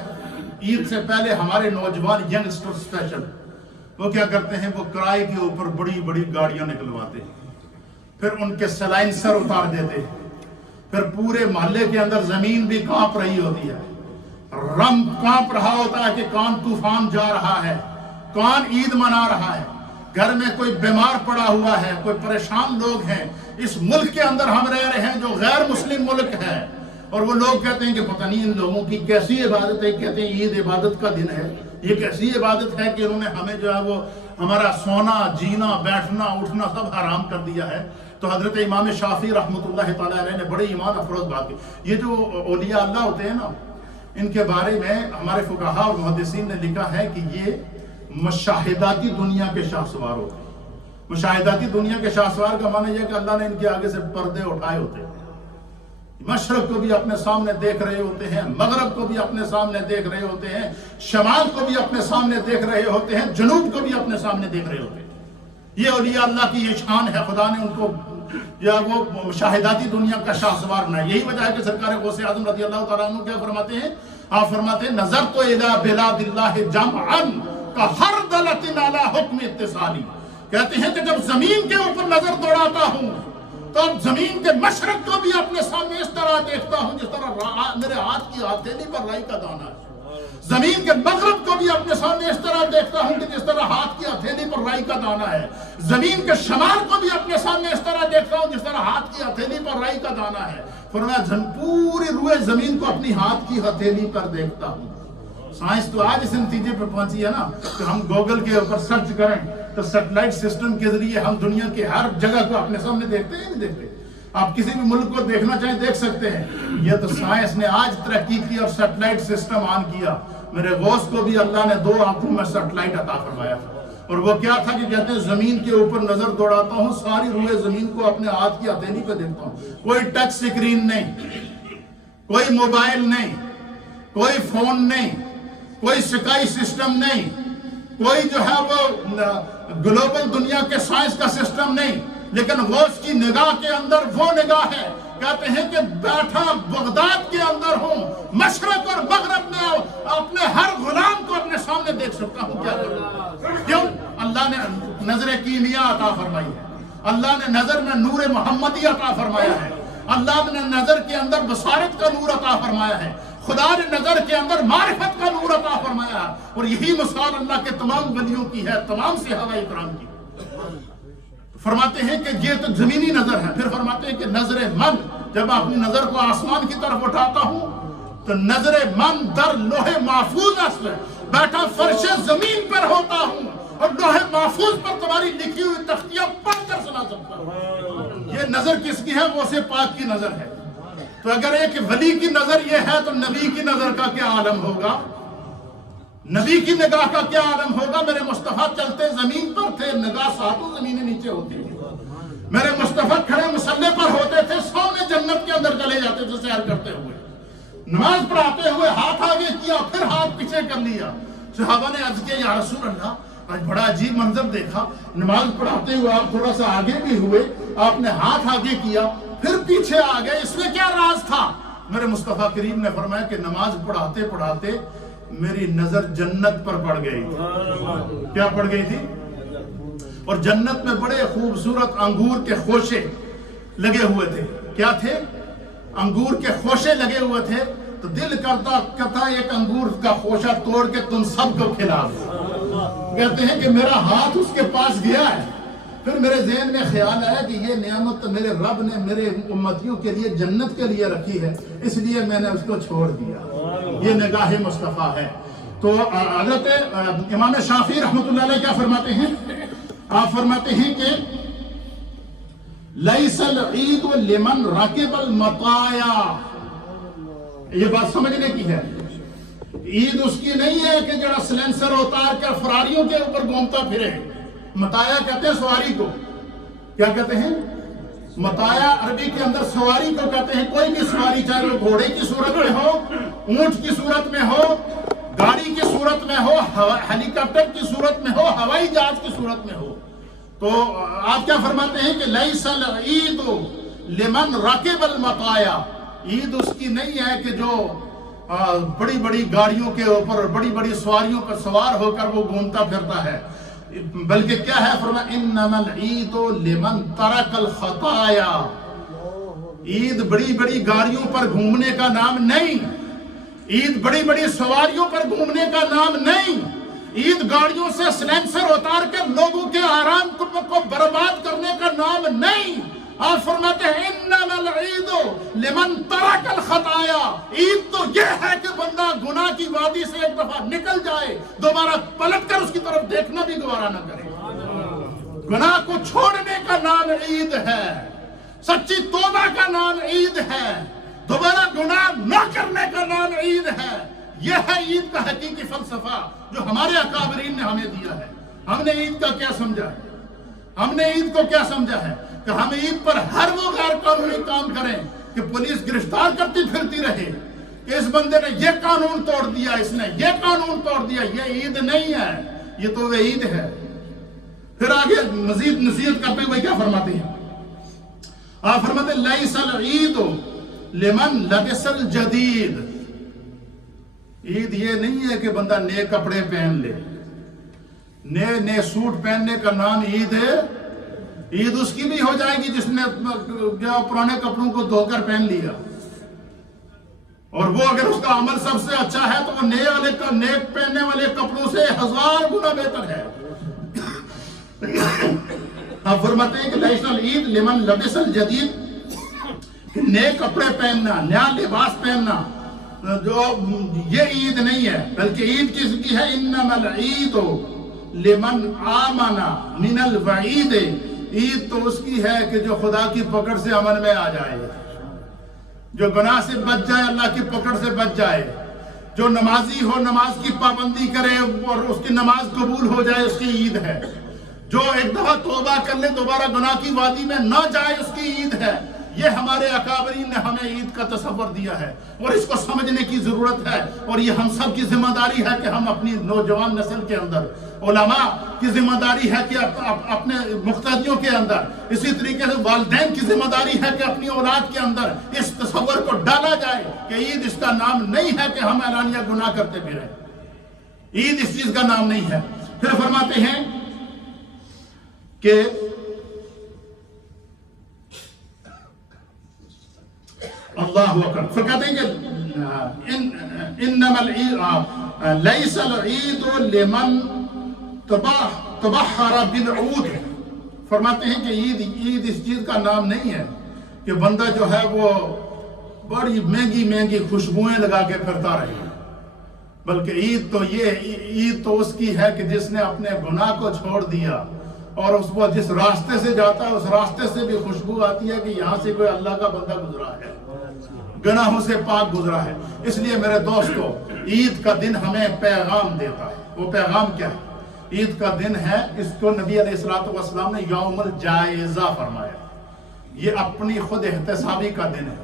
عید سے پہلے ہمارے نوجوان ینگسٹر اسپیشل وہ کیا کرتے ہیں؟ وہ کرائے کے اوپر بڑی بڑی گاڑیاں نکلواتے ہیں، پھر ان کے سلائنسر اتار دیتے ہیں، پھر پورے محلے کے اندر زمین بھی کانپ رہی ہوتی ہے، رم کانپ رہا ہوتا ہے کہ کون طوفان جا رہا ہے، کون عید منا رہا ہے، گھر میں کوئی بیمار پڑا ہوا ہے، کوئی پریشان لوگ ہیں۔ اس ملک کے اندر ہم رہ رہے ہیں جو غیر مسلم ملک ہے، اور وہ لوگ کہتے ہیں کہ پتہ نہیں ان لوگوں کی کیسی عبادت ہے، کہتے ہیں عید عبادت کا دن ہے، یہ کیسی عبادت ہے کہ انہوں نے ہمیں جو ہے وہ ہمارا سونا جینا بیٹھنا اٹھنا سب حرام کر دیا ہے۔ تو حضرت امام شافعی رحمۃ اللہ تعالیٰ علیہ نے بڑے ایمان افروز بات کی۔ یہ جو اولیاء اللہ ہوتے ہیں نا، ان کے بارے میں ہمارے فقہا اور محدثین نے لکھا ہے کہ یہ مشاہداتی دنیا کے شاہ سوار ہوتے ہیں۔ مشاہداتی دنیا کے شاہ سوار کا معنی یہ کہ اللہ نے ان کے آگے سے پردے اٹھائے ہوتے ہیں، مشرق کو بھی اپنے سامنے دیکھ رہے ہوتے ہیں، مغرب کو بھی اپنے سامنے دیکھ رہے ہوتے ہیں، شمال کو بھی اپنے سامنے دیکھ رہے ہوتے ہیں، جنوب کو بھی اپنے سامنے دیکھ رہے ہوتے ہیں۔ یہ اولیاء اللہ کی یہ شان ہے، خدا نے ان کو یا وہ مشاہداتی دنیا کا شاہ سوار بنایا۔ یہی وجہ ہے کہ سرکار غوث اعظم رضی اللہ تعالیٰ عنہ کیا فرماتے ہیں؟ آپ فرماتے ہیں نظرت الی بلاد اللہ جمعا کحردلۃ علی حکم اتصالی۔ کہتے ہیں کہ جب زمین کے اوپر نظر دوڑاتا ہوں تو اب زمین کے مشرق کو بھی اپنے سامنے اس طرح دیکھتا ہوں جس طرح میرے ہاتھ کی ہتھیلی پر رائی کا دانہ ہے۔ زمین کے مغرب کو بھی اپنے سامنے اس طرح دیکھتا ہوں کہ جس طرح ہاتھ کی ہتھیلی پر رائی کا دانہ ہے۔ زمین کے شمال کو بھی اپنے سامنے اس طرح دیکھتا ہوں جس طرح ہاتھ کی ہتھیلی پر رائی کا دانہ ہے۔ فرمایا پوری روئے زمین کو اپنی ہاتھ کی ہتھیلی پر دیکھتا ہوں۔ سائنس تو آج اس نتیجے پہ پہنچی ہے نا کہ ہم گوگل کے اوپر سرچ کریں تو سیٹلائٹ سسٹم کے ذریعے ہم دنیا کے ہر جگہ کو اپنے سامنے دیکھتے ہیں، نہیں دیکھتے؟ آپ کسی بھی ملک کو دیکھنا چاہیں دیکھ سکتے ہیں۔ یہ تو سائنس نے آج ترقی کی اور سیٹلائٹ سسٹم آن کیا۔ میرے غوث کو بھی اللہ نے 2 آنکھوں میں سیٹلائٹ عطا فرمایا تھا، اور وہ کیا تھا کہ کہتے ہیں زمین کے اوپر نظر دوڑاتا ہوں، ساری روئے زمین کو اپنے ہاتھ کی ہتھیلی پہ دیکھتا ہوں۔ کوئی ٹچ سکرین نہیں، کوئی موبائل نہیں، کوئی فون نہیں، کوئی سکائی سسٹم نہیں، کوئی جو ہے وہ گلوبل دنیا کے سائنس کا سسٹم نہیں، لیکن غوث کی نگاہ کے اندر وہ نگاہ ہے، کہتے ہیں کہ بیٹھا بغداد کے اندر ہوں، مشرق اور مغرب میں اپنے ہر غلام کو اپنے سامنے دیکھ سکتا ہوں۔ کیا کروں؟ کیوں؟ اللہ نے نظر کیمیا عطا فرمائی ہے، اللہ نے نظر میں نور محمدی عطا فرمایا ہے، اللہ نے نظر کے اندر بصارت کا نور عطا فرمایا ہے، خدا نے نظر کے اندر معرفت کا نور عطا فرمایا ہے، اور یہی مثال اللہ کے تمام ولیوں کی ہے، تمام صحابہ کرام کی۔ فرماتے ہیں کہ یہ تو زمینی نظر ہے، پھر فرماتے ہیں کہ نظر من، جب میں اپنی نظر کو آسمان کی طرف اٹھاتا ہوں تو نظر من در لوح محفوظ اصل بیٹھا فرش زمین پر ہوتا ہوں، اور لوح محفوظ پر تمہاری لکھی ہوئی تختیاں پڑھ کر سنا سکتا ہوں۔ یہ نظر کس کی ہے؟ وہ سے پاک کی نظر ہے۔ تو اگر ایک ولی کی نظر یہ ہے تو نبی کی نظر کا کیا عالم ہوگا؟ نبی کی نگاہ کا کیا عالم ہوگا؟ میرے مصطفیٰ چلتے زمین پر تھے، نگاہ ساتوں زمینیں نیچے ہوتی تھی۔ میرے مصطفیٰ کھڑے مسلح پر ہوتے تھے، سامنے جنت کے اندر چلے جاتے تھے سیر کرتے ہوئے۔ نماز پڑھاتے ہوئے ہاتھ آگے کیا، پھر ہاتھ پیچھے کر لیا۔ صحابہ نے عرض کیا یا رسول اللہ، آج بڑا عجیب منظر دیکھا، نماز پڑھاتے ہوئے آپ تھوڑا سا آگے بھی ہوئے، آپ نے ہاتھ آگے کیا پھر پیچھے آ گئے، اس میں کیا راز تھا؟ میرے مصطفیٰ کریم نے فرمایا کہ نماز پڑھاتے پڑھاتے میری نظر جنت پر پڑ گئی تھی۔ کیا پڑ گئی تھی؟ اور جنت میں بڑے خوبصورت انگور کے خوشے لگے ہوئے تھے۔ کیا تھے؟ انگور کے خوشے لگے ہوئے تھے، تو دل کرتا ایک انگور کا خوشہ توڑ کے تم سب کو کھلا دو۔ کہتے ہیں کہ میرا ہاتھ اس کے پاس گیا ہے، پھر میرے ذہن میں خیال آیا کہ یہ نعمت تو میرے رب نے میرے امتیوں کے لیے جنت کے لیے رکھی ہے، اس لیے میں نے اس کو چھوڑ دیا۔ یہ نگاہ مصطفیٰ ہے۔ تو حضرت امام شافعی رحمۃ اللہ علیہ کیا فرماتے ہیں؟ آپ فرماتے ہیں کہ لیس العید لمن راکب المطایا، یہ بات سمجھنے کی ہے۔ عید اس کی نہیں ہے کہ جڑا سلنسر اتار کر فراریوں کے اوپر گھومتا پھرے۔ مطایا کہتے ہیں سواری کو۔ کیا کہتے ہیں؟ مطایا عربی کے اندر سواری کو کہتے ہیں، کوئی بھی سواری، چاہے وہ گھوڑے کی صورت میں ہو، اونٹ کی صورت میں ہو، گاڑی کی صورت میں ہو، ہیلی کاپٹر کی صورت میں ہو، ہوائی جہاز کی صورت میں ہو۔ تو آپ کیا فرماتے ہیں کہ لیس العید لمن راکب المطایا، عید اس کی نہیں ہے کہ جو بڑی بڑی گاڑیوں کے اوپر بڑی بڑی سواریوں پر سوار ہو کر وہ گھومتا پھرتا ہے، بلکہ کیا ہے؟ فرمایا انما العید لمن ترک الخطایا، عید بڑی بڑی گاڑیوں پر گھومنے کا نام نہیں، عید بڑی بڑی سواریوں پر گھومنے کا نام نہیں، عید گاڑیوں سے سلنسر اتار کے لوگوں کے آرام کو برباد کرنے کا نام نہیں۔ آپ فرماتے ہیں انما العید لمن ترک الخطایا، عید تو یہ ہے کہ بندہ گناہ کی وادی سے ایک دفعہ نکل جائے، دوبارہ پلٹ کر اس کی طرف دیکھنا بھی گوارا نہ کرے۔ گناہ کو چھوڑنے کا نام عید ہے، سچی توبہ کا نام عید ہے، دوبارہ گناہ نہ کرنے کا نام عید ہے۔ یہ ہے عید کا حقیقی فلسفہ جو ہمارے اکابرین نے ہمیں دیا ہے۔ ہم نے عید کا کیا سمجھا ہے؟ ہم نے عید کو کیا سمجھا ہے کہ ہم عید پر ہر وہ غیر قانونی کام کریں کہ پولیس گرفتار کرتی پھرتی رہے کہ اس بندے نے یہ قانون توڑ دیا، اس نے یہ قانون توڑ دیا۔ یہ عید نہیں ہے، یہ تو وہ عید ہے۔ پھر آگے مزید نصیحت کرتے ہوئے کیا فرماتے ہیں؟ آپ فرماتے ہیں لیس العید لمن لبس الجدید، عید یہ نہیں ہے کہ بندہ نئے کپڑے پہن لے، نئے سوٹ پہننے کا نام عید ہے۔ عید اس کی بھی ہو جائے گی جس نے پرانے کپڑوں کو دھو کر پہن لیا، اور وہ اگر اس کا عمل سب سے اچھا ہے تو وہ نئے پہننے والے کپڑوں سے 1000 گنا بہتر ہے۔ آپ فرماتے ہیں کہ لیس العید لمن لبس الجدید، نئے کپڑے پہننا، نیا لباس پہننا، جو یہ عید نہیں ہے، بلکہ عید کس کی ہے؟ انما العید لمن آمن من الوعید، عید تو اس کی ہے کہ جو خدا کی پکڑ سے امن میں آ جائے، جو گناہ سے بچ جائے، اللہ کی پکڑ سے بچ جائے، جو نمازی ہو، نماز کی پابندی کرے اور اس کی نماز قبول ہو جائے، اس کی عید ہے۔ جو ایک دفعہ توبہ کر لے، دوبارہ گناہ کی وادی میں نہ جائے، اس کی عید ہے۔ یہ ہمارے اکابرین نے ہمیں عید کا تصور دیا ہے، اور اس کو سمجھنے کی ضرورت ہے، اور یہ ہم سب کی ذمہ داری ہے کہ ہم اپنی نوجوان نسل کے اندر، علماء کی ذمہ داری ہے کہ اپنے مقتدیوں کے اندر، اسی طریقے سے والدین کی ذمہ داری ہے کہ اپنی اولاد کے اندر اس تصور کو ڈالا جائے کہ عید اس کا نام نہیں ہے کہ ہم اعلانیہ گناہ کرتے پھریں، عید اس چیز کا نام نہیں ہے۔ پھر فرماتے ہیں کہ اللہ اکبر. پھر کہتے ہیں کہ انما العید لیس العید لمن تبحر بالعود. فرماتے ہیں کہ عید اس چیز کا نام نہیں ہے کہ بندہ جو ہے وہ بڑی مہنگی مہنگی خوشبوئیں لگا کے پھرتا رہے، بلکہ عید تو اس کی ہے کہ جس نے اپنے گناہ کو چھوڑ دیا اور اس کو جس راستے سے جاتا ہے اس راستے سے بھی خوشبو آتی ہے کہ یہاں سے کوئی اللہ کا بندہ گزرا ہے، گناہوں سے پاک گزرا ہے. اس لیے میرے دوستو، عید کا دن ہمیں پیغام دیتا ہے. وہ پیغام کیا ہے؟ عید کا دن ہے، اس کو نبی علیہ الصلوۃ والسلام نے یوم الجائزہ فرمایا. یہ اپنی خود احتسابی کا دن ہے.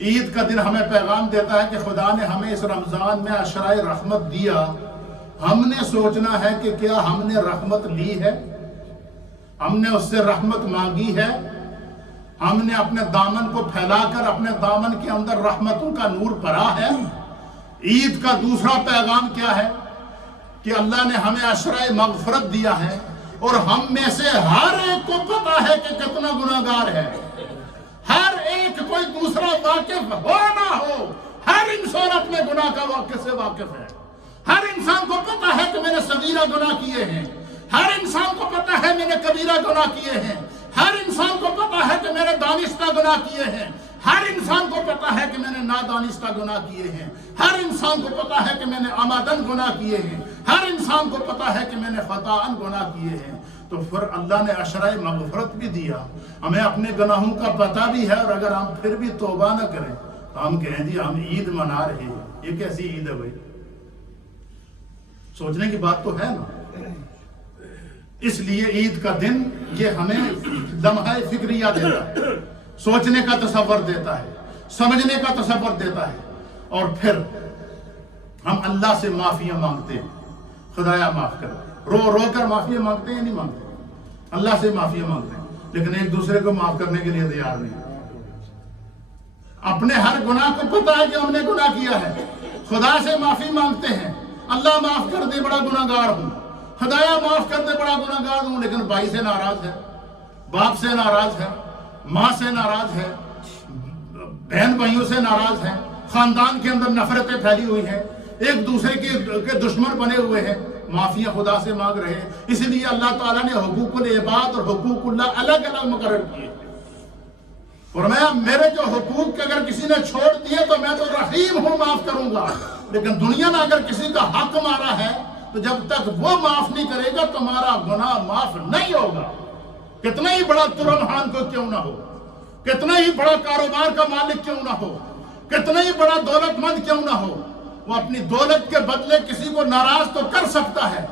عید کا دن ہمیں پیغام دیتا ہے کہ خدا نے ہمیں اس رمضان میں عشرۂ رحمت دیا. ہم نے سوچنا ہے کہ کیا ہم نے رحمت لی ہے، ہم نے اس سے رحمت مانگی ہے، ہم نے اپنے دامن کو پھیلا کر اپنے دامن کے اندر رحمتوں کا نور بھرا ہے. عید کا دوسرا پیغام کیا ہے کہ اللہ نے ہمیں عشرۂ مغفرت دیا ہے، اور ہم میں سے ہر ایک کو پتا ہے کہ کتنا گناہگار ہے. ہر ایک، کوئی دوسرا واقف ہو نہ ہو، ہر انسان اپنے گناہ کا واقع سے واقف ہے. ہر انسان کو پتا ہے کہ میں نے صغیرہ گناہ کیے ہیں، ہر انسان کو پتا ہے میں نے کبیرہ گناہ کیے ہیں، ہر انسان کو پتا ہے کہ میں نے دانستہ گناہ کیے ہیں، ہر انسان کو پتا ہے کہ میں نے نادانستہ گناہ کیے ہیں، ہر انسان کو پتا ہے کہ میں نے عمدن گناہ کیے ہیں، ہر انسان کو پتا ہے کہ میں نے خطاً گناہ کیے ہیں. تو پھر اللہ نے عشرۂ مغفرت بھی دیا. ہمیں اپنے گناہوں کا پتہ بھی ہے، اور اگر ہم پھر بھی توبہ نہ کریں تو ہم کہیں جی ہم عید منا رہے ہیں. یہ کیسی عید ہے بھائی؟ سوچنے کی بات تو ہے نا. اس لیے عید کا دن یہ ہمیں لمحہ فکریہ دیتا ہے، سوچنے کا تصور دیتا ہے، سمجھنے کا تصور دیتا ہے. اور پھر ہم اللہ سے معافیاں مانگتے ہیں. خدایا معاف کر. رو رو کر معافیاں مانگتے ہیں یا نہیں مانگتے؟ اللہ سے معافیاں مانگتے ہیں، لیکن ایک دوسرے کو معاف کرنے کے لیے تیار نہیں. اپنے ہر گناہ کو پتا ہے کہ ہم نے گناہ کیا ہے، خدا سے معافی مانگتے ہیں. اللہ معاف کر دے، بڑا گناہ گار ہوں. خدایا معاف کر دے، بڑا گناہ گار ہوں. لیکن بھائی سے ناراض ہے، باپ سے ناراض ہے، ماں سے ناراض ہے، بہن بھائیوں سے ناراض ہے، خاندان کے اندر نفرتیں پھیلی ہوئی ہیں، ایک دوسرے کے دشمن بنے ہوئے ہیں. معافیاں خدا سے مانگ رہے ہیں. اس لیے اللہ تعالیٰ نے حقوق العباد اور حقوق اللہ الگ الگ مقرر کیے. فرمایا میرے جو حقوق اگر کسی نے چھوڑ دیے تو میں تو رحیم ہوں، معاف کروں گا. لیکن دنیا میں اگر کسی کا حق مارا ہے تو جب تک وہ معاف نہیں کرے گا تمہارا گناہ معاف نہیں ہوگا. کتنا ہی بڑا ترمحان کو کیوں نہ ہو، کتنا ہی بڑا کاروبار کا مالک کیوں نہ ہو، کتنا ہی بڑا دولت مند کیوں نہ ہو، وہ اپنی دولت کے بدلے کسی کو ناراض تو کر سکتا ہے،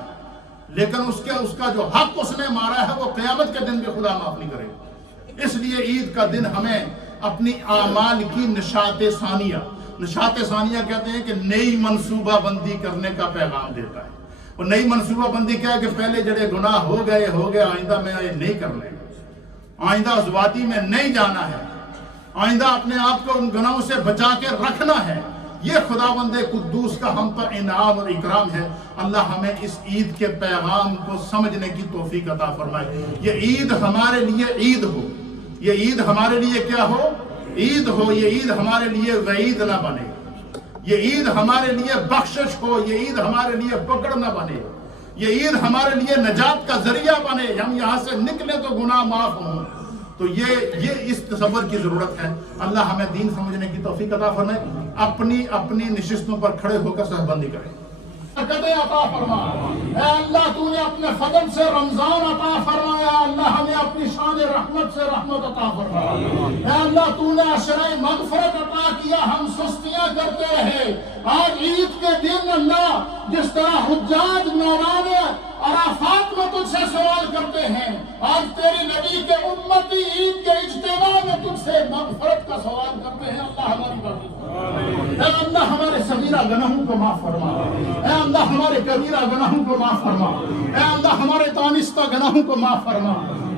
لیکن اس کا جو حق اس نے مارا ہے وہ قیامت کے دن بھی خدا معاف نہیں کرے گا. اس لیے عید کا دن ہمیں اپنی اعمال کی نشاط ثانیہ کہتے ہیں کہ نئی منصوبہ بندی کرنے کا پیغام دیتا ہے. اور نئی منصوبہ بندی کیا ہے کہ پہلے جڑے گناہ ہو گئے آئندہ میں یہ نہیں کرنے، آئندہ اس وادی میں نہیں جانا ہے، آئندہ اپنے آپ کو ان گناہوں سے بچا کے رکھنا ہے. یہ خداوند قدوس کا ہم پر انعام اور اکرام ہے. اللہ ہمیں اس عید کے پیغام کو سمجھنے کی توفیق عطا فرمائے. یہ عید ہمارے لیے عید ہو، یہ عید ہمارے لیے کیا ہو؟ عید ہو. یہ عید ہمارے لیے وعید نہ بنے، یہ عید ہمارے لیے بخشش ہو، یہ عید ہمارے لیے پکڑ نہ بنے، یہ عید ہمارے لیے نجات کا ذریعہ بنے. ہم یہاں سے نکلے تو گناہ معاف ہوں. تو یہ اس تصور کی ضرورت ہے. اللہ ہمیں دین سمجھنے کی توفیق عطا فرمائے. اپنی نشستوں پر کھڑے ہو کر صحبت بندی کریں. برکتیں عطا فرما. اے اللہ تو نے اپنے فضل سے رمضان عطا فرمایا، اللہ ہمیں اپنی شان رحمت سے رحمت عطا فرما. اے اللہ تو نے عشرۂ مغفرت عطا کیا، ہم سستیاں کرتے رہے. آج عید کے دن اللہ جس طرح حجاج میدان عرفات میں تجھ سے سوال کرتے ہیں، آج تیری نبی کے امتی عید کے اجتماع میں تجھ سے مغفرت کا سوال کرتے ہیں. اللہ ہماری بات، اے اللہ ہمارے صغیرہ گناہوں کو معاف فرما. اے اللہ ہمارے کبیرہ گناہوں کو معاف فرما. اے اللہ ہمارے دانستہ گناہوں کو معاف فرما.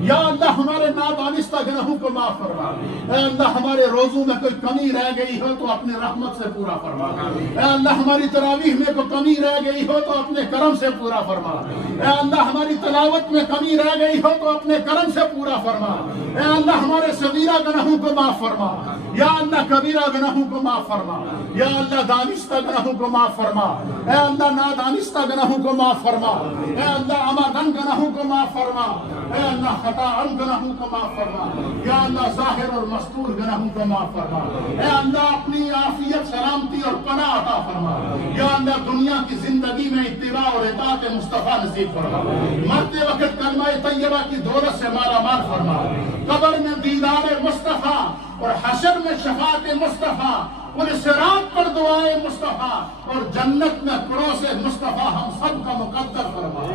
یا اللہ ہمارے نادانستہ گناہوں کو معاف فرما. اے اللہ ہمارے روزوں میں کوئی کمی رہ گئی ہو تو اپنے رحمت سے پورا فرما. اے اللہ ہماری تراویح میں کوئی کمی رہ گئی ہو تو اپنے کرم سے پورا فرما. اے اللہ ہماری تلاوت میں کمی رہ گئی ہو تو اپنے کرم سے پورا فرما. اے اللہ ہمارے صغیرہ گناہوں کو معاف فرما. یا اللہ کبیرہ گناہوں کو معاف فرما. یا اللہ دانستہ گناہوں کو معاف فرما. اے اللہ نادانستہ گناہوں کو معاف فرما. اے اللہ عمدن گناہوں کو معاف فرما. اے اللہ خطاً گناہوں کو معاف فرما. یا اللہ ظاہر اور مستور گناہوں کو معاف فرما. اے اللہ اپنی عافیت سلامتی اور پناہ عطا فرما. یا اللہ دنیا کی زندگی میں اتباع اور اطاعت مصطفیٰ نصیب فرما. مرتے وقت کلمہ طیبہ کی دولت سے مالا مال فرما. قبر میں دیدار مصطفیٰ اور حشر میں شفاعت مصطفیٰ اور صراط پر دعائے مصطفیٰ اور جنت میں پڑوس مصطفیٰ ہم سب کا مقدر فرما.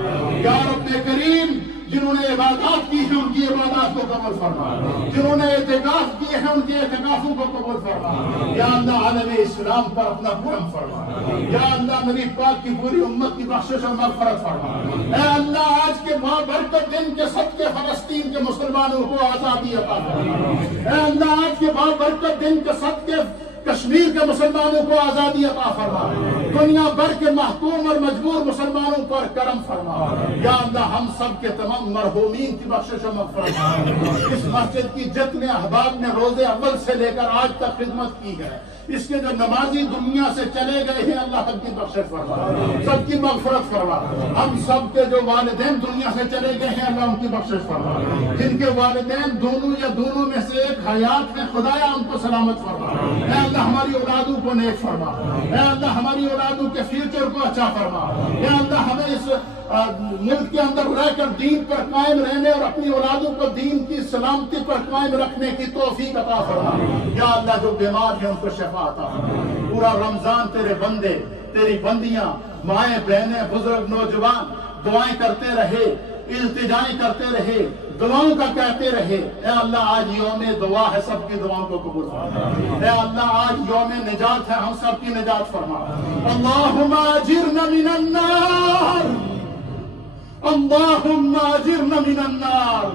یا رب کریم جنہوں نے عبادات کی ہیں ان کی عبادات کو قبول فرما. جنہوں نے اعتکاف کیے ہیں ان کے اعتکافوں کو قبول فرما. یا اللہ عالم اسلام پر اپنا کرم فرما. یا اللہ نبی پاک کی پوری امت کی بخشش اور مغفرت فرما. اے اللہ آج کے بابرکت دن کے صدقے فلسطین کے مسلمانوں کو آزادی عطا فرما. اے اللہ آج کے بابرکت دن کے صدقے کشمیر کے مسلمانوں کو آزادی عطا فرما. دنیا بھر کے محکوم اور مجبور مسلمانوں پر کرم فرما. یا اللہ ہم سب کے تمام مرحومین کی بخشش و مغفرت فرما. اس مسجد کی جتنے احباب نے روزے اول سے لے کر آج تک خدمت کی ہے, اس کے جو نمازی دنیا سے چلے گئے ہیں اللہ سب کی بخشش فرما, سب کی مغفرت فرما. ہم سب کے جو والدین دنیا سے چلے گئے ہیں اللہ ان کی بخشش فرما. جن کے والدین دونوں یا دونوں میں سے ایک حیات میں خدایا ان کو سلامت فرما. اے اللہ ہماری اولادوں کو نیک فرما. اے اللہ ہماری اولادوں کے فیوچر کو اچھا فرما. اے اللہ ہمیں اس ملک کے اندر رہ کر دین پر قائم رہنے اور اپنی اولادوں کو دین کی سلامتی پر قائم رکھنے کی توفیق عطا فرما. یا اللہ جو بیمار ہیں ان کو شفا عطا فرما. پورا رمضان تیرے بندے تیری بندیاں مائیں بہنیں بزرگ نوجوان دعائیں کرتے رہے, التجائیں کرتے رہے, دعاؤں کا کہتے رہے. اے اللہ آج یوم دعا ہے, سب کی دعاؤں کو قبول فرما. اے اللہ آج یوم نجات ہے, ہم سب کی نجات فرما. اللہم اجرنا من النار, اللہم اجرنا من النار,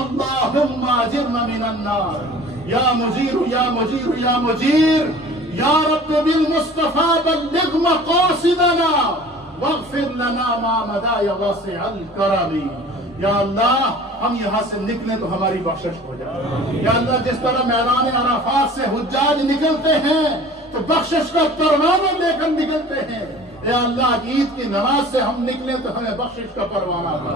اللہم اجرنا من النار. یا مجیر یا مجیر یا مجیر, یا رب بالمصطفیٰ بلغ مقاصدنا واغفر لنا ما مدى یا واسع الکرم. یا اللہ ہم یہاں سے نکلیں تو ہماری بخشش ہو جائے. یا اللہ جس طرح میدان عرفات سے حجاج نکلتے ہیں تو بخشش کا پروانہ لے کر نکلتے ہیں, اے اللہ عید کی نماز سے ہم نکلیں تو ہمیں بخشش کا پروانہ عطا.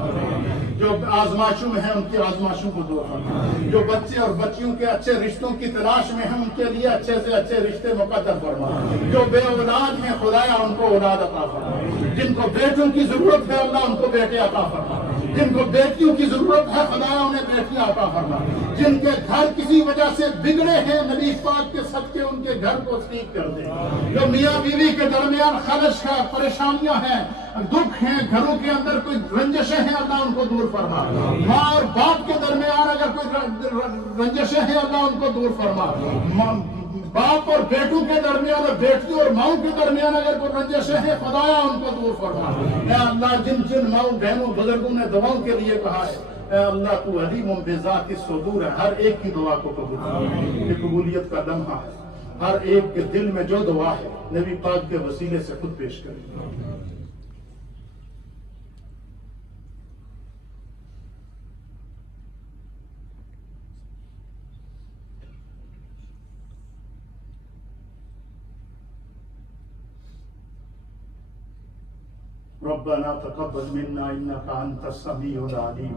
جو آزمائشوں میں ہیں ان کی آزمائشوں کو دور فرما. جو بچے اور بچیوں کے اچھے رشتوں کی تلاش میں ہیں ان کے لیے اچھے سے اچھے رشتے مقدر فرما. جو بے اولاد ہیں خدایا ان کو اولاد عطا فرما. جن کو بیٹوں کی ضرورت ہے اللہ ان کو بیٹے عطا فرما. جن کو بیٹیوں کی ضرورت ہے خدایا انہیں بیٹیاں عطا فرما. جن کے گھر کسی وجہ سے بگڑے ہیں نبی پاک کے صدقے ان کے گھر کو ٹھیک کر دے. جو میاں بیوی کے درمیان خلش ہے, پریشانیاں ہیں, دکھ ہیں, گھروں کے اندر کوئی رنجشیں ہیں اللہ ان کو دور فرما. ماں اور باپ کے درمیان اگر کوئی رنجشیں ہیں اللہ ان کو دور فرما. باپ اور بیٹوں کے درمیان اور بیٹیوں اور ماؤں کے درمیان اگر کوئی رنجشیں ہیں خدایا ان کو دور فرما. اے اللہ جن جن ماؤں بہنوں بزرگوں نے دعاؤں کے لیے کہا ہے, اے اللہ تو علیم بذات الصدور ہے, ہر ایک کی دعا کو قبول فرما. یہ قبولیت کا لمحہ ہے, ہر ایک کے دل میں جو دعا ہے نبی پاک کے وسیلے سے خود پیش کریں. ربنا تقبل منا انك انت السميع العليم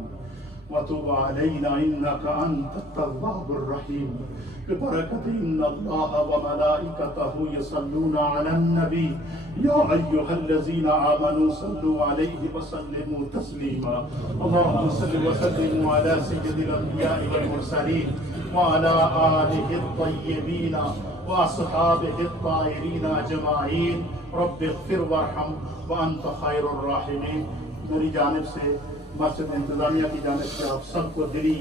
وتب علينا انك انت التواب الرحيم. ببركة ان الله وملائكته يصلون على النبي يا ايها الذين امنوا صلوا عليه وسلموا تسليما. اللهم صل وسلم على سيد الانبياء والمرسلين وعلى آله الطيبين واصحابه الطاهرين اجمعين. رب اغفر وارحم وانت خیر الراحمین. میری جانب سے مسجد انتظامیہ کی جانب سے آپ سب کو دلی